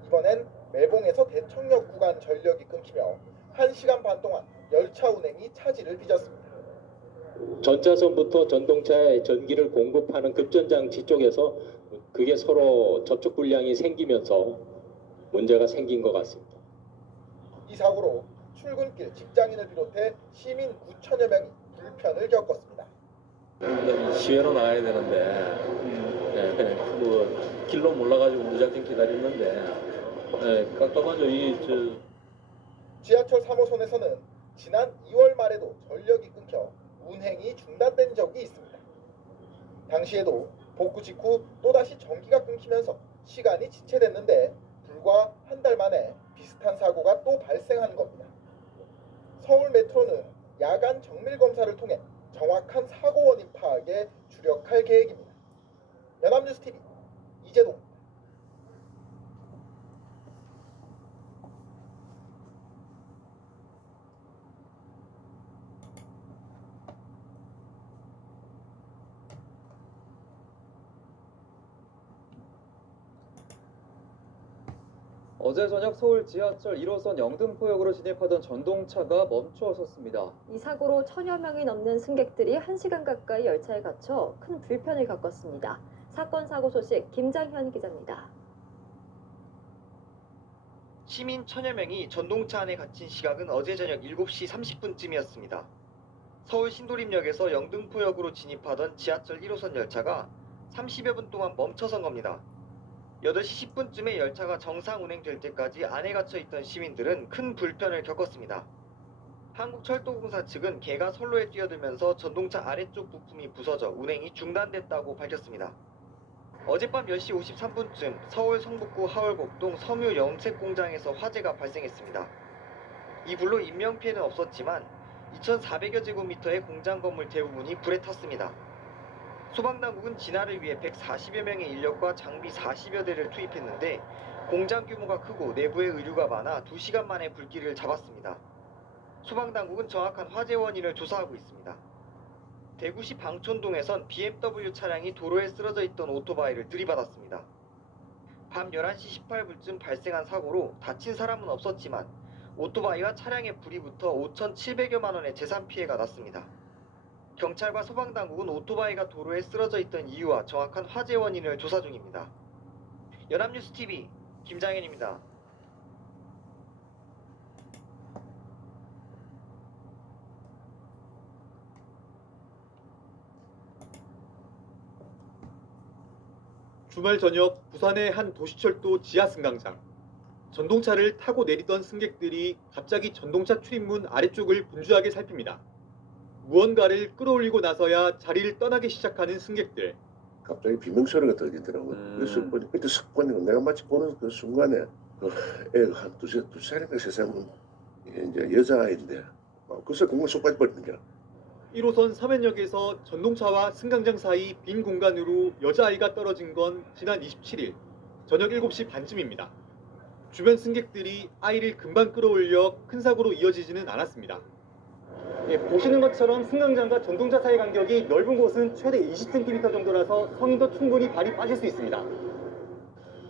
이번엔 매봉에서 대청역 구간 전력이 끊기며 1시간 반 동안 열차 운행이 차질을 빚었습니다. 전차선부터 전동차에 전기를 공급하는 급전장치 쪽에서 그게 서로 접촉 불량이 생기면서 문제가 생긴 것 같습니다. 이 사고로 출근길 직장인을 비롯해 시민 9천여 명이 불편을 겪었습니다. 시외로 나가야 되는데 그냥 뭐 길로 몰라가지고 무작정 기다렸는데 깜깜하죠. 지하철 3호선에서는 지난 2월 말에도 전력이 끊겨 운행이 중단된 적이 있습니다. 당시에도 복구 직후 또다시 전기가 끊기면서 시간이 지체됐는데 불과 한 달 만에 비슷한 사고가 또 발생한 겁니다. 서울 메트로는 야간 정밀 검사를 통해 정확한 사고 원인 파악에 주력할 계획입니다. 연합뉴스TV 이재동. 어제 저녁 서울 지하철 1호선 영등포역으로 진입하던 전동차가 멈춰 섰습니다. 이 사고로 1000여 명이 넘는 승객들이 1시간 가까이 열차에 갇혀 큰 불편을 겪었습니다. 사건 사고 소식 김장현 기자입니다. 시민 1000여 명이 전동차 안에 갇힌 시각은 어제 저녁 7시 30분쯤이었습니다. 서울 신도림역에서 영등포역으로 진입하던 지하철 1호선 열차가 30여 분 동안 멈춰선 겁니다. 8시 10분쯤에 열차가 정상 운행될 때까지 안에 갇혀 있던 시민들은 큰 불편을 겪었습니다. 한국철도공사 측은 개가 선로에 뛰어들면서 전동차 아래쪽 부품이 부서져 운행이 중단됐다고 밝혔습니다. 어젯밤 10시 53분쯤 서울 성북구 하월곡동 섬유 염색 공장에서 화재가 발생했습니다. 이 불로 인명피해는 없었지만 2,400여 제곱미터의 공장 건물 대부분이 불에 탔습니다. 소방당국은 진화를 위해 140여 명의 인력과 장비 40여 대를 투입했는데 공장 규모가 크고 내부에 의류가 많아 2시간 만에 불길을 잡았습니다. 소방당국은 정확한 화재 원인을 조사하고 있습니다. 대구시 방촌동에선 BMW 차량이 도로에 쓰러져 있던 오토바이를 들이받았습니다. 밤 11시 18분쯤 발생한 사고로 다친 사람은 없었지만 오토바이와 차량에 불이 붙어 5,700여만 원의 재산 피해가 났습니다. 경찰과 소방당국은 오토바이가 도로에 쓰러져 있던 이유와 정확한 화재 원인을 조사 중입니다. 연합뉴스TV 김장현입니다. 주말 저녁 부산의 한 도시철도 지하 승강장. 전동차를 타고 내리던 승객들이 갑자기 전동차 출입문 아래쪽을 분주하게 살핍니다. 무언가를 끌어올리고 나서야 자리를 떠나기 시작하는 승객들. 갑자기 비명소리가 들리더라고요. 그래서 그때 슥 보니까 내가 마치 보는 그 순간에 애가 한 두 살인가 세 살은 이제 여자아이인데 글쎄 공간 쏙 빠져버리는 거야. 1호선 서면역에서 전동차와 승강장 사이 빈 공간으로 여자아이가 떨어진 건 지난 27일 저녁 7시 반쯤입니다. 주변 승객들이 아이를 금방 끌어올려 큰 사고로 이어지지는 않았습니다. 보시는 것처럼 승강장과 전동차 사이 간격이 넓은 곳은 최대 20cm 정도라서 성인도 충분히 발이 빠질 수 있습니다.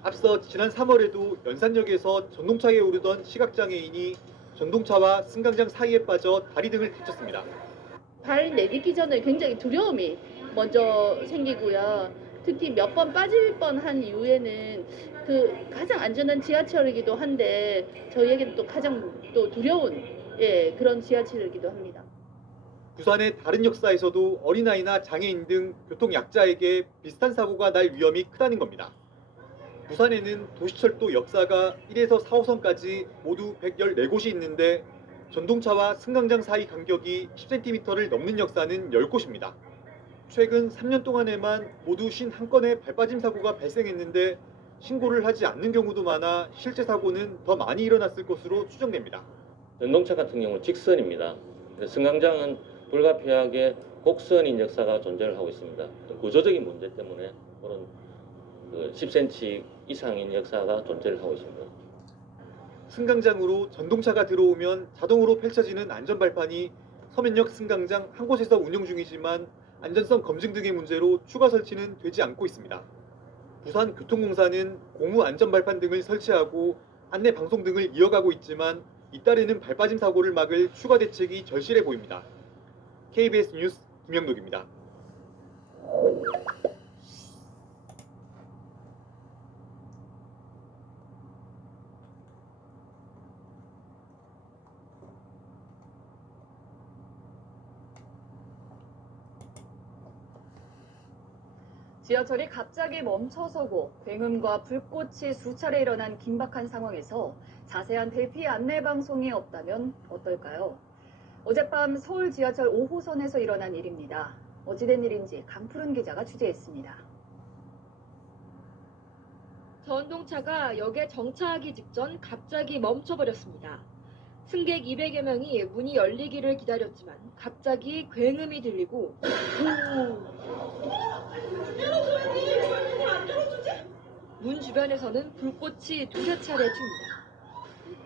앞서 지난 3월에도 연산역에서 전동차에 오르던 시각장애인이 전동차와 승강장 사이에 빠져 다리 등을 다쳤습니다. 발 내딛기 전에 굉장히 두려움이 먼저 생기고요. 특히 몇 번 빠질 뻔한 이후에는 그 가장 안전한 지하철이기도 한데 저희에게는 또 가장 또 두려운 그런 지하철이기도 합니다. 부산의 다른 역사에서도 어린아이나 장애인 등 교통약자에게 비슷한 사고가 날 위험이 크다는 겁니다. 부산에는 도시철도 역사가 1에서 4호선까지 모두 114곳이 있는데 전동차와 승강장 사이 간격이 10cm를 넘는 역사는 10곳입니다. 최근 3년 동안에만 모두 51건의 발빠짐 사고가 발생했는데 신고를 하지 않는 경우도 많아 실제 사고는 더 많이 일어났을 것으로 추정됩니다. 전동차 같은 경우는 직선입니다. 승강장은 불가피하게 곡선인 역사가 존재를 하고 있습니다. 구조적인 문제 때문에 그런 10cm 이상인 역사가 존재를 하고 있습니다. 승강장으로 전동차가 들어오면 자동으로 펼쳐지는 안전발판이 서면역 승강장 한 곳에서 운영 중이지만 안전성 검증 등의 문제로 추가 설치는 되지 않고 있습니다. 부산교통공사는 고무 안전발판 등을 설치하고 안내 방송 등을 이어가고 있지만 잇따르는 발빠짐 사고를 막을 추가 대책이 절실해 보입니다. KBS 뉴스 김영록입니다. 지하철이 갑자기 멈춰서고 굉음과 불꽃이 수차례 일어난 긴박한 상황에서 자세한 대피 안내 방송이 없다면 어떨까요? 어젯밤 서울 지하철 5호선에서 일어난 일입니다. 어찌된 일인지 강푸른 기자가 취재했습니다. 전동차가 역에 정차하기 직전 갑자기 멈춰버렸습니다. 승객 200여 명이 문이 열리기를 기다렸지만 갑자기 굉음이 들리고 문 주변에서는 불꽃이 두세 차례 튑니다.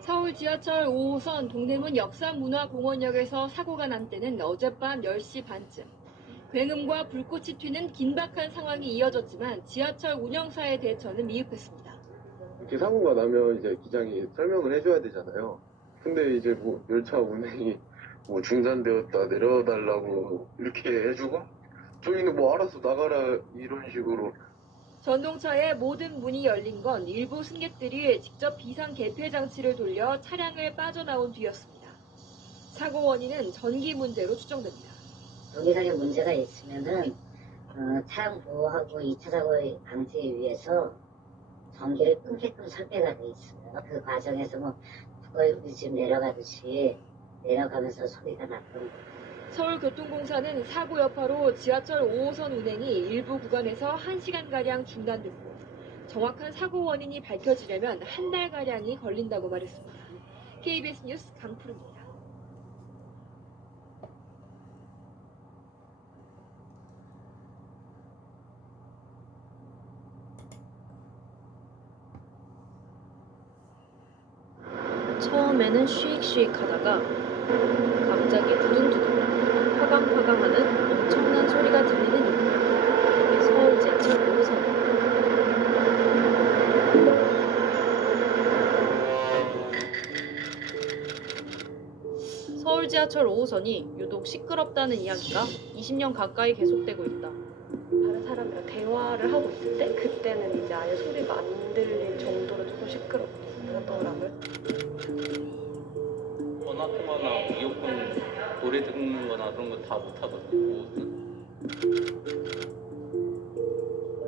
서울 지하철 5호선 동대문 역사문화공원역에서 사고가 난 때는 어젯밤 10시 반쯤. 굉음과 불꽃이 튀는 긴박한 상황이 이어졌지만 지하철 운영사의 대처는 미흡했습니다. 이렇게 사고가 나면 이제 기장이 설명을 해줘야 되잖아요. 근데 이제 뭐 열차 운행이 뭐 중단되었다 내려달라고 이렇게 해주고 저희는 뭐 알아서 나가라 이런 식으로. 전동차의 모든 문이 열린 건 일부 승객들이 직접 비상 개폐 장치를 돌려 차량을 빠져나온 뒤였습니다. 사고 원인은 전기 문제로 추정됩니다. 동기상에 문제가 있으면은 차량 보호하고 2차 사고 방지를 위해서 전기를 끊게끔 설계가 돼 있어요. 그 과정에서 뭐 북거리 지금 내려가듯이 내려가면서 소리가 났던. 서울교통공사는 사고 여파로 지하철 5호선 운행이 일부 구간에서 1시간가량 중단됐고 정확한 사고 원인이 밝혀지려면 한 달가량이 걸린다고 말했습니다. KBS 뉴스 강푸르입니다. 처음에는 쉬익쉬익 하다가 갑자기 두둥두둥 파강파강하는 엄청난 소리가 들리는 이유. 서울 지하철 5호선. 서울 지하철 5호선이 유독 시끄럽다는 이야기가 20년 가까이 계속되고 있다. 다른 사람이랑 대화를 하고 있을 때 그때는 이제 아예 소리가 안 들릴 정도로 조금 시끄럽더라고요. 전화통화나 이어폰 노래 듣는 거나 그런 거 다 못하거든요.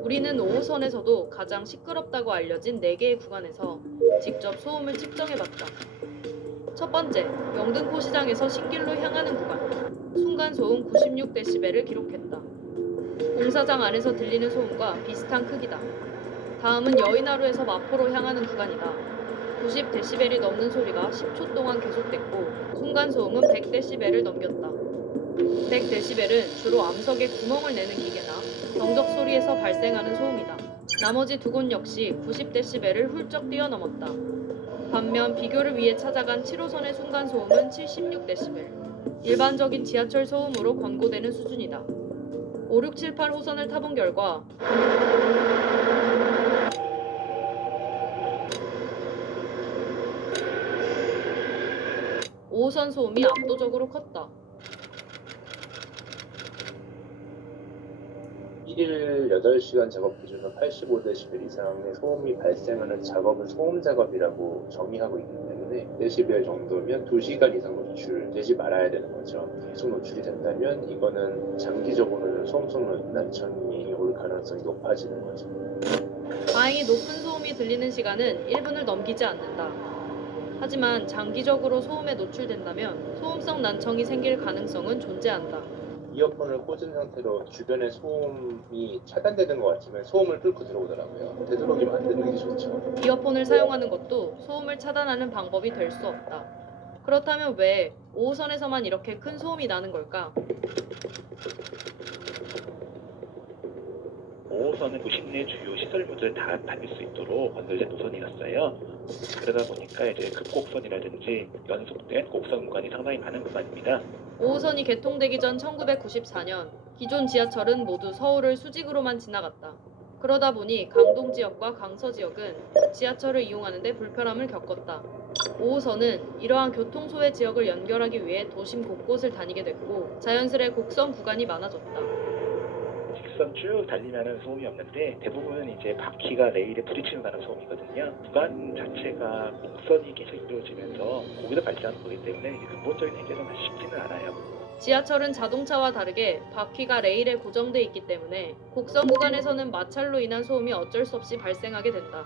우리는 5호선에서도 가장 시끄럽다고 알려진 4개의 구간에서 직접 소음을 측정해봤다. 첫 번째, 영등포 시장에서 신길로 향하는 구간. 순간 소음 96dB를 기록했다. 공사장 안에서 들리는 소음과 비슷한 크기다. 다음은 여의나루에서 마포로 향하는 구간이다. 90dB이 넘는 소리가 10초 동안 계속됐고 순간 소음은 100dB를 넘겼다. 100dB은 주로 암석에 구멍을 내는 기계나 경적 소리에서 발생하는 소음이다. 나머지 두 곳 역시 90dB를 훌쩍 뛰어넘었다. 반면 비교를 위해 찾아간 7호선의 순간 소음은 76dB. 일반적인 지하철 소음으로 권고되는 수준이다. 5, 6, 7, 8호선을 타본 결과 5호선 소음이 압도적으로 컸다. 1일 8시간 작업 기준으로 85dB 이상의 소음이 발생하는 작업은 소음 작업이라고 정의하고 있기 때문에 데시벨 정도면 2시간 이상 노출되지 말아야 되는 거죠. 계속 노출이 된다면 이거는 장기적으로는 소음성 난청이 올 가능성이 높아지는 거죠. 다행히 높은 소음이 들리는 시간은 1분을 넘기지 않는다. 하지만 장기적으로 소음에 노출된다면 소음성 난청이 생길 가능성은 존재한다. 이어폰을 꽂은 상태로 주변의 소음이 차단되는 것 같지만 소음을 뚫고 들어오더라고요. 되도록이면 안 듣는 게 좋죠. 이어폰을 사용하는 것도 소음을 차단하는 방법이 될 수 없다. 그렇다면 왜 5호선에서만 이렇게 큰 소음이 나는 걸까? 5호선은 도심 주요 시설 모두 다 다닐 수 있도록 건설된 노선이었어요. 그러다 보니까 이제 급곡선이라든지 연속된 곡선 구간이 상당히 많은 구간입니다. 5호선이 개통되기 전 1994년 기존 지하철은 모두 서울을 수직으로만 지나갔다. 그러다 보니 강동 지역과 강서 지역은 지하철을 이용하는 데 불편함을 겪었다. 5호선은 이러한 교통소외 지역을 연결하기 위해 도심 곳곳을 다니게 됐고 자연스레 곡선 구간이 많아졌다. 직선 쭉 달리면은 소음이 없는데 대부분은 이제 바퀴가 레일에 부딪히는 다는 소음이거든요. 구간 자체가 곡선이 계속 이루어지면서 거기서 발생하는 거기 때문에 이제 근본적인 해결은 쉽지는 않아요. 지하철은 자동차와 다르게 바퀴가 레일에 고정돼 있기 때문에 곡선 구간에서는 마찰로 인한 소음이 어쩔 수 없이 발생하게 된다.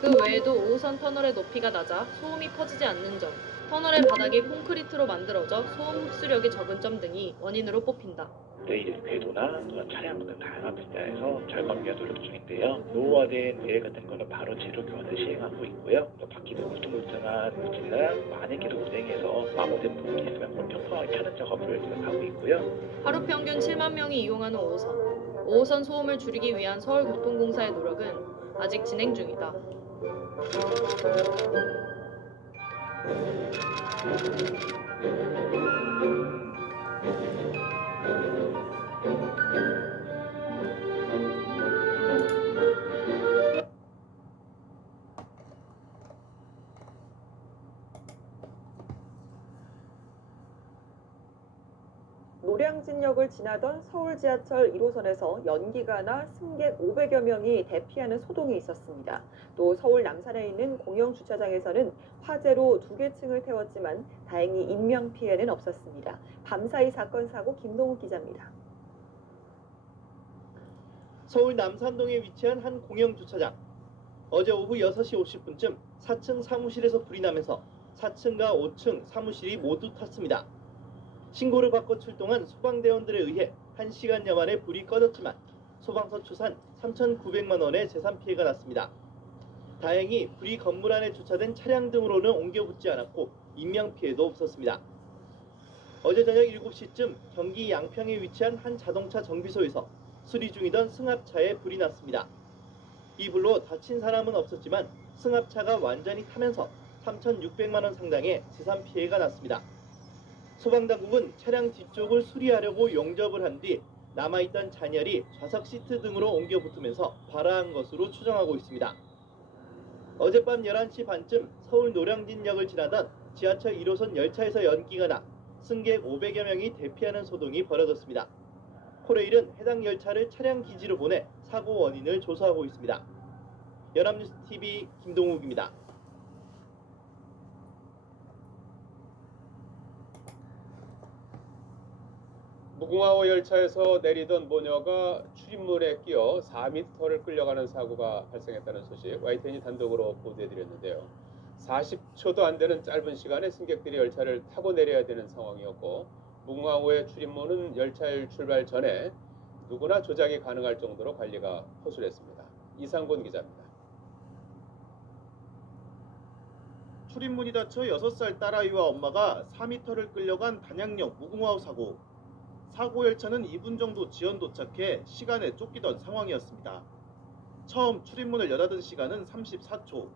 그 외에도 5호선 터널의 높이가 낮아 소음이 퍼지지 않는 점, 터널의 바닥이 콘크리트로 만들어져 소음 흡수력이 적은 점 등이 원인으로 뽑힌다. 레일 궤도나 또는 차량 등 다양한 분야에서 절감 위한 노력 중인데요. 노후화된 레일 같은 거는 바로 재료 교환을 시행하고 있고요. 또 바퀴도 울퉁불퉁한 물질이나 만에 계속 운행해서 마모된 부분이 있으면 그걸 평평하게 펴는 작업을 지금 하고 있고요. 하루 평균 7만 명이 이용하는 5호선. 5호선 소음을 줄이기 위한 서울교통공사의 노력은 아직 진행 중이다. 노량진역을 지나던 서울 지하철 1호선에서 연기가 나 승객 500여 명이 대피하는 소동이 있었습니다. 또 서울 남산에 있는 공영 주차장에서는 화재로 2개 층을 태웠지만 다행히 인명 피해는 없었습니다. 밤사이 사건 사고 김동욱 기자입니다. 서울 남산동에 위치한 한 공영 주차장. 어제 오후 6시 50분쯤 4층 사무실에서 불이 나면서 4층과 5층 사무실이 모두 탔습니다. 신고를 받고 출동한 소방대원들에 의해 1시간여 만에 불이 꺼졌지만 소방서 추산 3,900만 원의 재산 피해가 났습니다. 다행히 불이 건물 안에 주차된 차량 등으로는 옮겨 붙지 않았고 인명 피해도 없었습니다. 어제 저녁 7시쯤 경기 양평에 위치한 한 자동차 정비소에서 수리 중이던 승합차에 불이 났습니다. 이 불로 다친 사람은 없었지만 승합차가 완전히 타면서 3,600만 원 상당의 재산 피해가 났습니다. 소방당국은 차량 뒤쪽을 수리하려고 용접을 한 뒤 남아있던 잔열이 좌석 시트 등으로 옮겨 붙으면서 발화한 것으로 추정하고 있습니다. 어젯밤 11시 반쯤 서울 노량진역을 지나던 지하철 1호선 열차에서 연기가 나 승객 500여 명이 대피하는 소동이 벌어졌습니다. 코레일은 해당 열차를 차량 기지로 보내 사고 원인을 조사하고 있습니다. 연합뉴스TV 김동욱입니다. 무궁화호 열차에서 내리던 모녀가 출입문에 끼어 4m를 끌려가는 사고가 발생했다는 소식 YTN이 단독으로 보도해드렸는데요. 40초도 안 되는 짧은 시간에 승객들이 열차를 타고 내려야 되는 상황이었고 무궁화호의 출입문은 열차 출발 전에 누구나 조작이 가능할 정도로 관리가 허술했습니다. 이상곤 기자입니다. 출입문이 닫혀 6살 딸아이와 엄마가 4m를 끌려간 단양역 무궁화호 사고. 사고 열차는 2분 정도 지연 도착해 시간에 쫓기던 상황이었습니다. 처음 출입문을 여닫은 시간은 34초.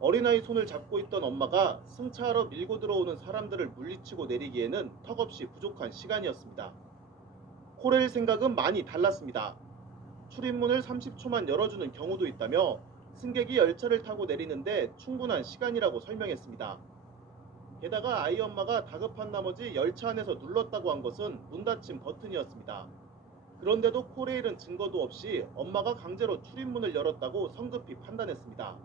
어린아이 손을 잡고 있던 엄마가 승차하러 밀고 들어오는 사람들을 물리치고 내리기에는 턱없이 부족한 시간이었습니다. 코레일 생각은 많이 달랐습니다. 출입문을 30초만 열어주는 경우도 있다며 승객이 열차를 타고 내리는데 충분한 시간이라고 설명했습니다. 게다가 아이 엄마가 다급한 나머지 열차 안에서 눌렀다고 한 것은 문 닫힘 버튼이었습니다. 그런데도 코레일은 증거도 없이 엄마가 강제로 출입문을 열었다고 성급히 판단했습니다.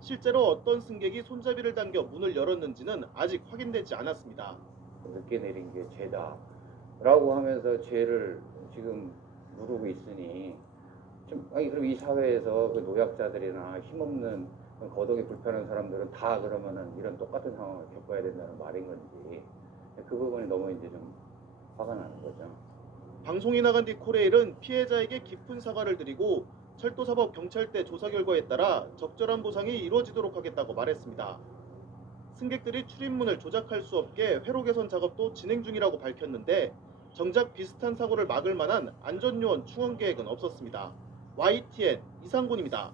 실제로 어떤 승객이 손잡이를 당겨 문을 열었는지는 아직 확인되지 않았습니다. 늦게 내린 게 죄다 라고 하면서 죄를 지금 누르고 있으니 그럼 이 사회에서 그 노약자들이나 힘없는 거동이 불편한 사람들은 다 그러면은 이런 똑같은 상황을 겪어야 된다는 말인 건지 그 부분이 너무 이제 좀 화가 나는 거죠. 방송이 나간 뒤 코레일은 피해자에게 깊은 사과를 드리고 철도사법 경찰대 조사 결과에 따라 적절한 보상이 이루어지도록 하겠다고 말했습니다. 승객들이 출입문을 조작할 수 없게 회로 개선 작업도 진행 중이라고 밝혔는데 정작 비슷한 사고를 막을 만한 안전요원 충원 계획은 없었습니다. YTN 이상곤입니다.